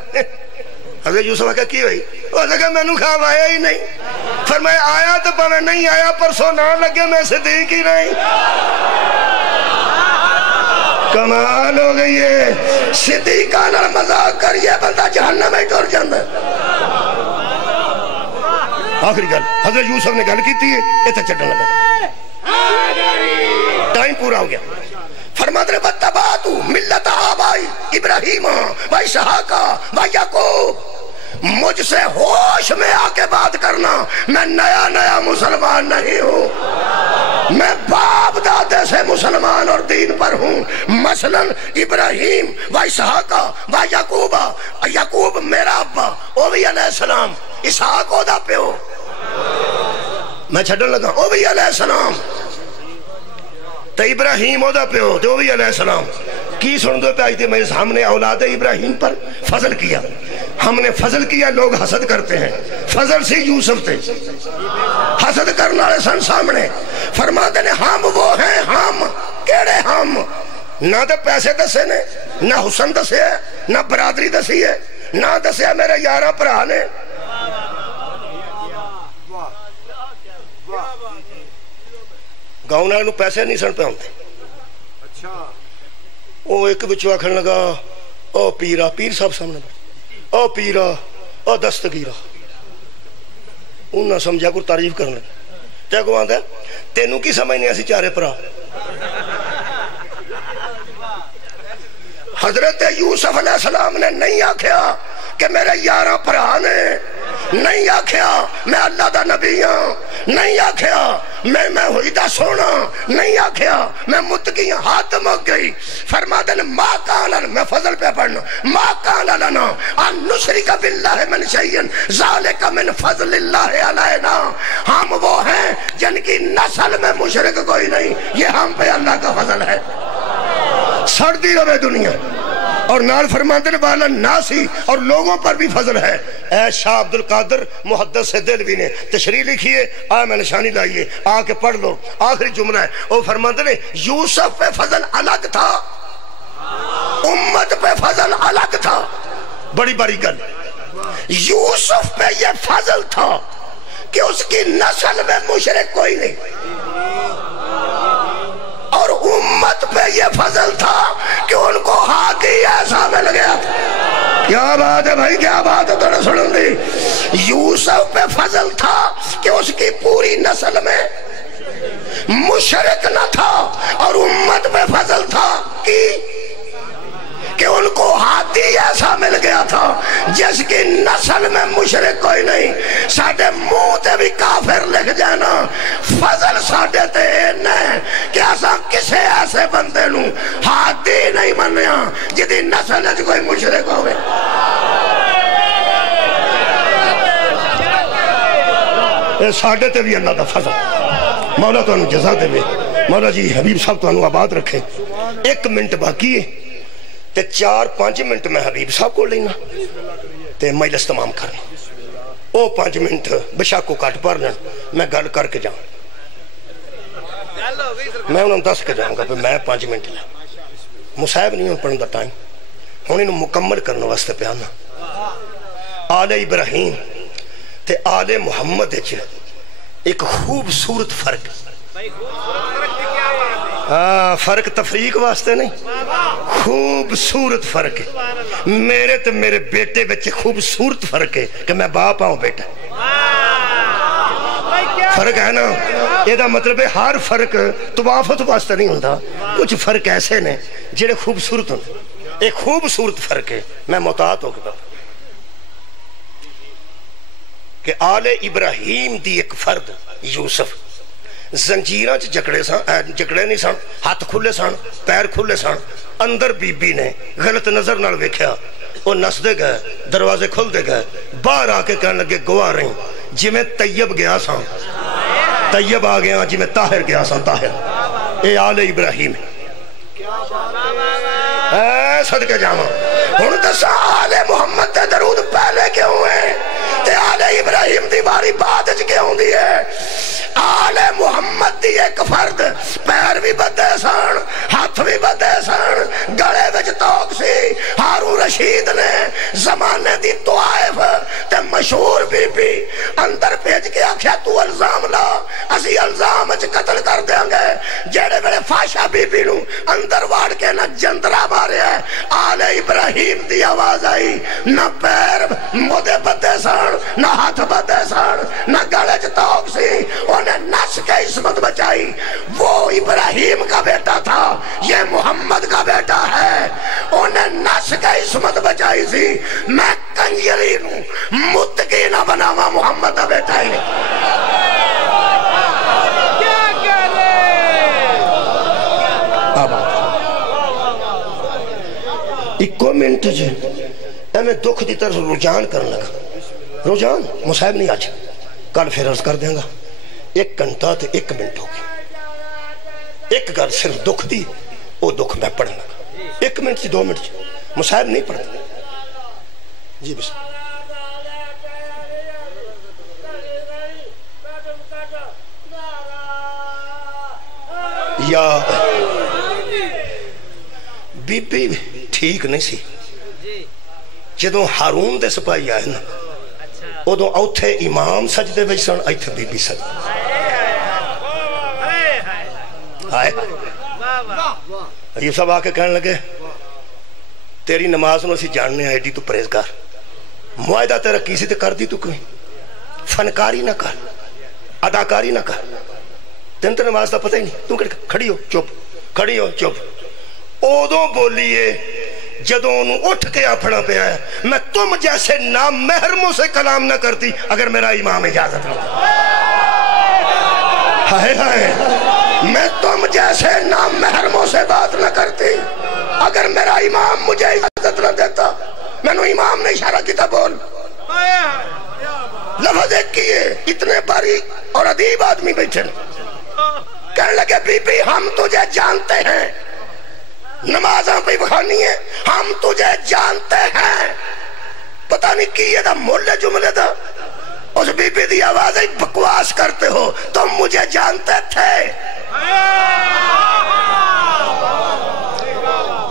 حضرت یوسف آکھا کی ہوئی وہ لگا میں نو خواب آیا ہی نہیں فرمایا آیا تو پہ نہیں آیا پرسوں نہ لگے میں صدیق ہی نہیں کمال ہو گئی ہے صدیقان اور مذاق کر یہ بندہ جہنم میں ٹور جاندہ آخری گل حضرت یوسف نے گل کی تھی یہ تو چٹن لگا ٹائم پورا ہو گیا فرماتے ہیں بَتَّبَعْتُ مِلَّتَ آبائی ابراہیم و اسحاق و یعقوب مجھ سے ہوش میں آ کے بات کرنا میں نیا مسلمان نہیں ہوں میں باپ دادے سے مسلمان اور دین پر ہوں مثلا ابراہیم و اسحاق و یعقوب یعقوب میرا ابا او بھی علیہ السلام اسحاق او دا پیو میں چھڑن لگا او بھی علیہ السلام تو ابراہیم او دا پیو تو بھی علیہ السلام کی سن دو پہ آئی تھی میں ہم نے اولاد ابراہیم پر فضل کیا ہم نے فضل کیا لوگ حسد کرتے ہیں فضل سے یوسف تھے حسد کرنا رہے سن سامنے فرماتے ہیں ہم وہ ہیں ہم کیڑے ہم نہ تو پیسے دسے نے نہ حسن دسے ہے نہ برادری دسی ہے نہ دسے ہے میرے یارہ پرا نے گاؤں نالوں پیسے نہیں سن پہ ہوتے او ایک بچو آکھن لگا او پیرا پیر صاحب سامنے او پیرا او دستگیرا انہاں سمجھا کو تعریف کرنے تے کو آندا تینوں کی سمجھنے اسی چارے پرا حضرت یوسف علیہ السلام نے نہیں آکھیا کہ میرے یارہ پرا نے نہیں آکھیا میں اللہ دا نبی ہوں نہیں آکھیا میں ہوئی دا سونا نہیں آکھیا میں متقی ہاتھ مک گئی فرما دن ما کانن میں فضل پہ پڑھنا ما کانن لنا ان نشرک باللہ من شیئن ذالک من فضل اللہ علینا ہم وہ ہیں جن کی نسل میں مشرک کوئی نہیں یہ ہم پہ اللہ کا فضل ہے سردی رہے دنیا اور نال فرماندن والا ناسی اور لوگوں پر بھی فضل ہے اے شاہ عبدالقادر محدث سے دلوی نے تشریح لکھیے آئے میں نشانی لائیے آ کے پڑھ لو آخری جملہ ہے وہ فرماندن یوسف پہ فضل الگ تھا امت پہ فضل الگ تھا بڑی بڑی گل یوسف پہ یہ فضل تھا کہ اس کی نسل میں مشرک کوئی نہیں اور امت پہ یہ فضل تھا کہ ان کو ہاتھی ایسا مل گیا تھا کیا بات ہے بھائی کیا بات ہے تو سنوں دی یوسف پہ فضل تھا کہ اس کی پوری نسل میں مشرک نہ تھا اور امت پہ فضل تھا کہ ان کو ہاتھی ایسا مل گیا تھا جس کی نسل میں مشرک کوئی نہیں ساڑھے منہ تے بھی کافر لکھ جانا فضل ساڑھے تے نہیں کہ ایسا کسے ایسے بندے نوں ہاتھی نہیں منیا جدی نسل ہے کوئی مشرک ہوئے ساڑھے تے بھی اللہ دا فضل مولا تو انہوں جزا دے میں مولا جی حبیب صاحب تو انہوں آباد رکھے 1 منٹ باقی ہے تے 4-5 منٹ میں حبیب صاحب کو لینا تے مجلس تمام کرنا او 5 منٹ بشاک کو کٹ پر لیں میں گل کر کے جاؤں میں انہوں 10 کے جاؤں گا پہ میں 5 منٹ لیں مصاحب نہیں ہوں پڑھن دا ٹائم ہوں انہوں مکمل کرنا واسطے پہ آنا آل ابراہیم تے آل محمد ایک خوبصورت فرق فرق تفریق واسطے نہیں خوبصورت فرق ہے میرے تو میرے بیٹے بچے خوبصورت فرق ہے کہ میں باپ آؤں بیٹا فرق ہے نا یہ دا مطلب ہے ہر فرق توافت واسطے نہیں ہوتا کچھ فرق ایسے نے جنہیں خوبصورت ہوتے ایک خوبصورت فرق ہے میں محتاط ہو کے بابا کہ آل ابراہیم دی ایک فرد یوسف زنجیراں چ جکڑے سن، جکڑے نہیں سن، ہاتھ کھلے سن، پیر کھلے سن. اندر بی بی نے غلط نظر نال ویکھیا، وہ نسدے گئے، دروازے کھلتے گئے، باہر آ کے کہنے لگے گواہ رہی جی میں طیب گیا سا، طیب آ گیا جی میں طاہر گیا سا، طاہر. اے آل ابراہیم اے صدقے جاواں. ہن دسا آل محمد تے درود پہلے کیوں ہے تے آل ابراہیم دی باری بعد وچ کیوں ہوندی ہے؟ آل محمد دی ایک فرد پیر بھی بدے سن، ہاتھ بھی بدے سن، گلے وچ توک سی. ہارون رشید نے زمانے دی طائف تے مشہور بی بی اندر بھیج کے آکھیا تو الزام لا، اسی الزام وچ قتل کر دیاں گے. جڑے ویلے فاشا بی بی نو اندر واڑ کے نہ جندرا ماریا، آل ابراہیم دی آواز آئی، نہ پیر مودے بدے سن، نہ ہاتھ بدے سن، نہ گلے چ توک سی. انہیں نس کے عصمت بچائی. وہ ابراہیم کا بیٹا تھا، یہ محمد کا بیٹا ہے. انہیں نس کے عصمت بچائی سی. میں کنجری نو متقی نہ بناوا، محمد کا بیٹا ہی ایکو منٹ جی میں دکھ دی طرف رجحان کرنے لگا. رجحان مصاحب نہیں آج، کل پھر عرض کر دیں گا. 1 گھنٹہ تے 1 منٹ ہو گئی. ایک گل صرف دکھ دی، وہ دکھ میں پڑھنے لگا. 1 منٹ سے 2 منٹ مصاحب نہیں پڑھتے. جی بس یا بی بی ٹھیک نہیں سی. جدوں ہارون دے سپاہی آئے نا، ادو اوتھے امام سجدے وچ سن، ایتھے بی بی سجدے. آئے یہ سب آ کے کہنے لگے تیری نماز نو اسی جاننے ہیں، ایڈی تو پرہیزگار، معاہدہ تیرا کسی تے کر دی تو کوئی فنکاری نہ کر، اداکاری نہ کر. تین تو نماز دا پتہ ہی نہیں، تم کھڑی ہو چپ، کھڑی ہو چپ. ادو بولیے جدوں انہوں اٹھ کے اپنا پہ آیا، میں تم جیسے نام محرموں سے کلام نہ کرتی اگر میرا امام اجازت نہ دیتا. ہائے ہائے، میں تم جیسے نام محرموں سے بات نہ کرتی اگر میرا امام مجھے اجازت نہ دیتا. میں نے امام نے اشارہ کیا، بول. لفظ ایک کیے، اتنے باریک اور ادیب آدمی بیٹھے کہنے لگے بی بی ہم تجھے جانتے ہیں، نمازاں پہ بخانی ہے، ہم تجھے جانتے ہیں. پتہ نہیں کیے دا مولے جملے دا. اس بی بی دی آواز ہے بکواس کرتے ہو، تم مجھے جانتے تھے،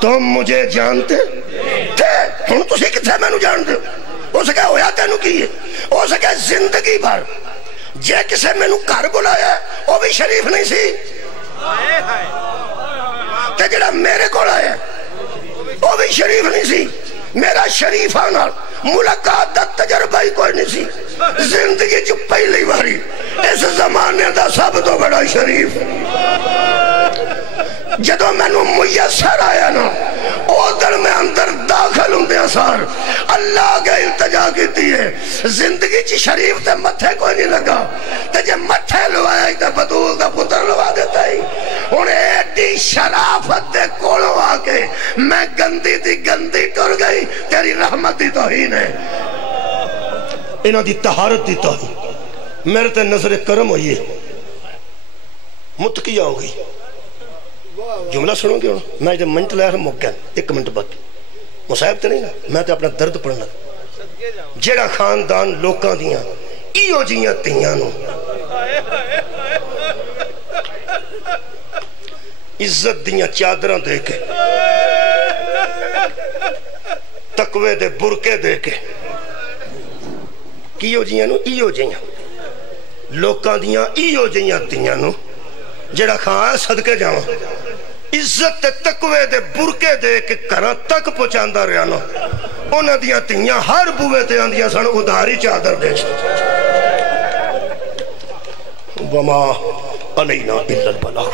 تم مجھے جانتے تھے. ہن تسی کتھے مینوں جانتے ہو؟ اس کہا ہویا تینوں کیے؟ اس کہا زندگی بھر جے کسے مینوں گھر بلایا وہ بھی شریف نہیں سی، تے جڑا میرے کو آیا وہ بھی شریف نہیں سی. میرا شریفہ نال ملاقات دا تجربہ ہی کوئی نہیں سی. زندگی جو پہلی باری اس زمانے دا سب تو بڑا شریف جدو میں نو میسر آیا نا، اوہ میں اندر داخل ہوں دے اثار اللہ کے التجا کیتی ہے. زندگی چی شریف تے متھے کوئی نہیں لگا، تے جے متھے لوایا ہی تے بطول دا پتر لوا دیتا ہی. انہیں ایڈی شرافت دے کولوں آ کے میں گندی دی گندی ٹر گئی. تیری رحمت دی توہین ہے، انہاں دی طہارت دی توہین. میرے تے نظر کرم ہوئی ہے، متقیہ ہو گئی. جملہ سنو گے میں جب منٹ لیا مک گیا. 1 منٹ باقی مصاحب تے نہیں نا، میں تے اپنا درد پڑھنا. جیڑا خاندان لوکاں دیاں ایو جیاں تیاں نو عزت دیاں چادراں دے کے، تقوی دے برکے دے کے، کیو جیاں نو ایو جیاں لوکاں دیاں ایو جیاں تیاں نو جیڑا خان صدقے جاواں عزت تے تقوی دے برکے دے کے گھراں تک پہنچاندا رہیا نا. انہاں دیاں تیاں ہر بوئے تے آندیاں سن ادھاری چادر دے سن. وما علینا الا البلاغ.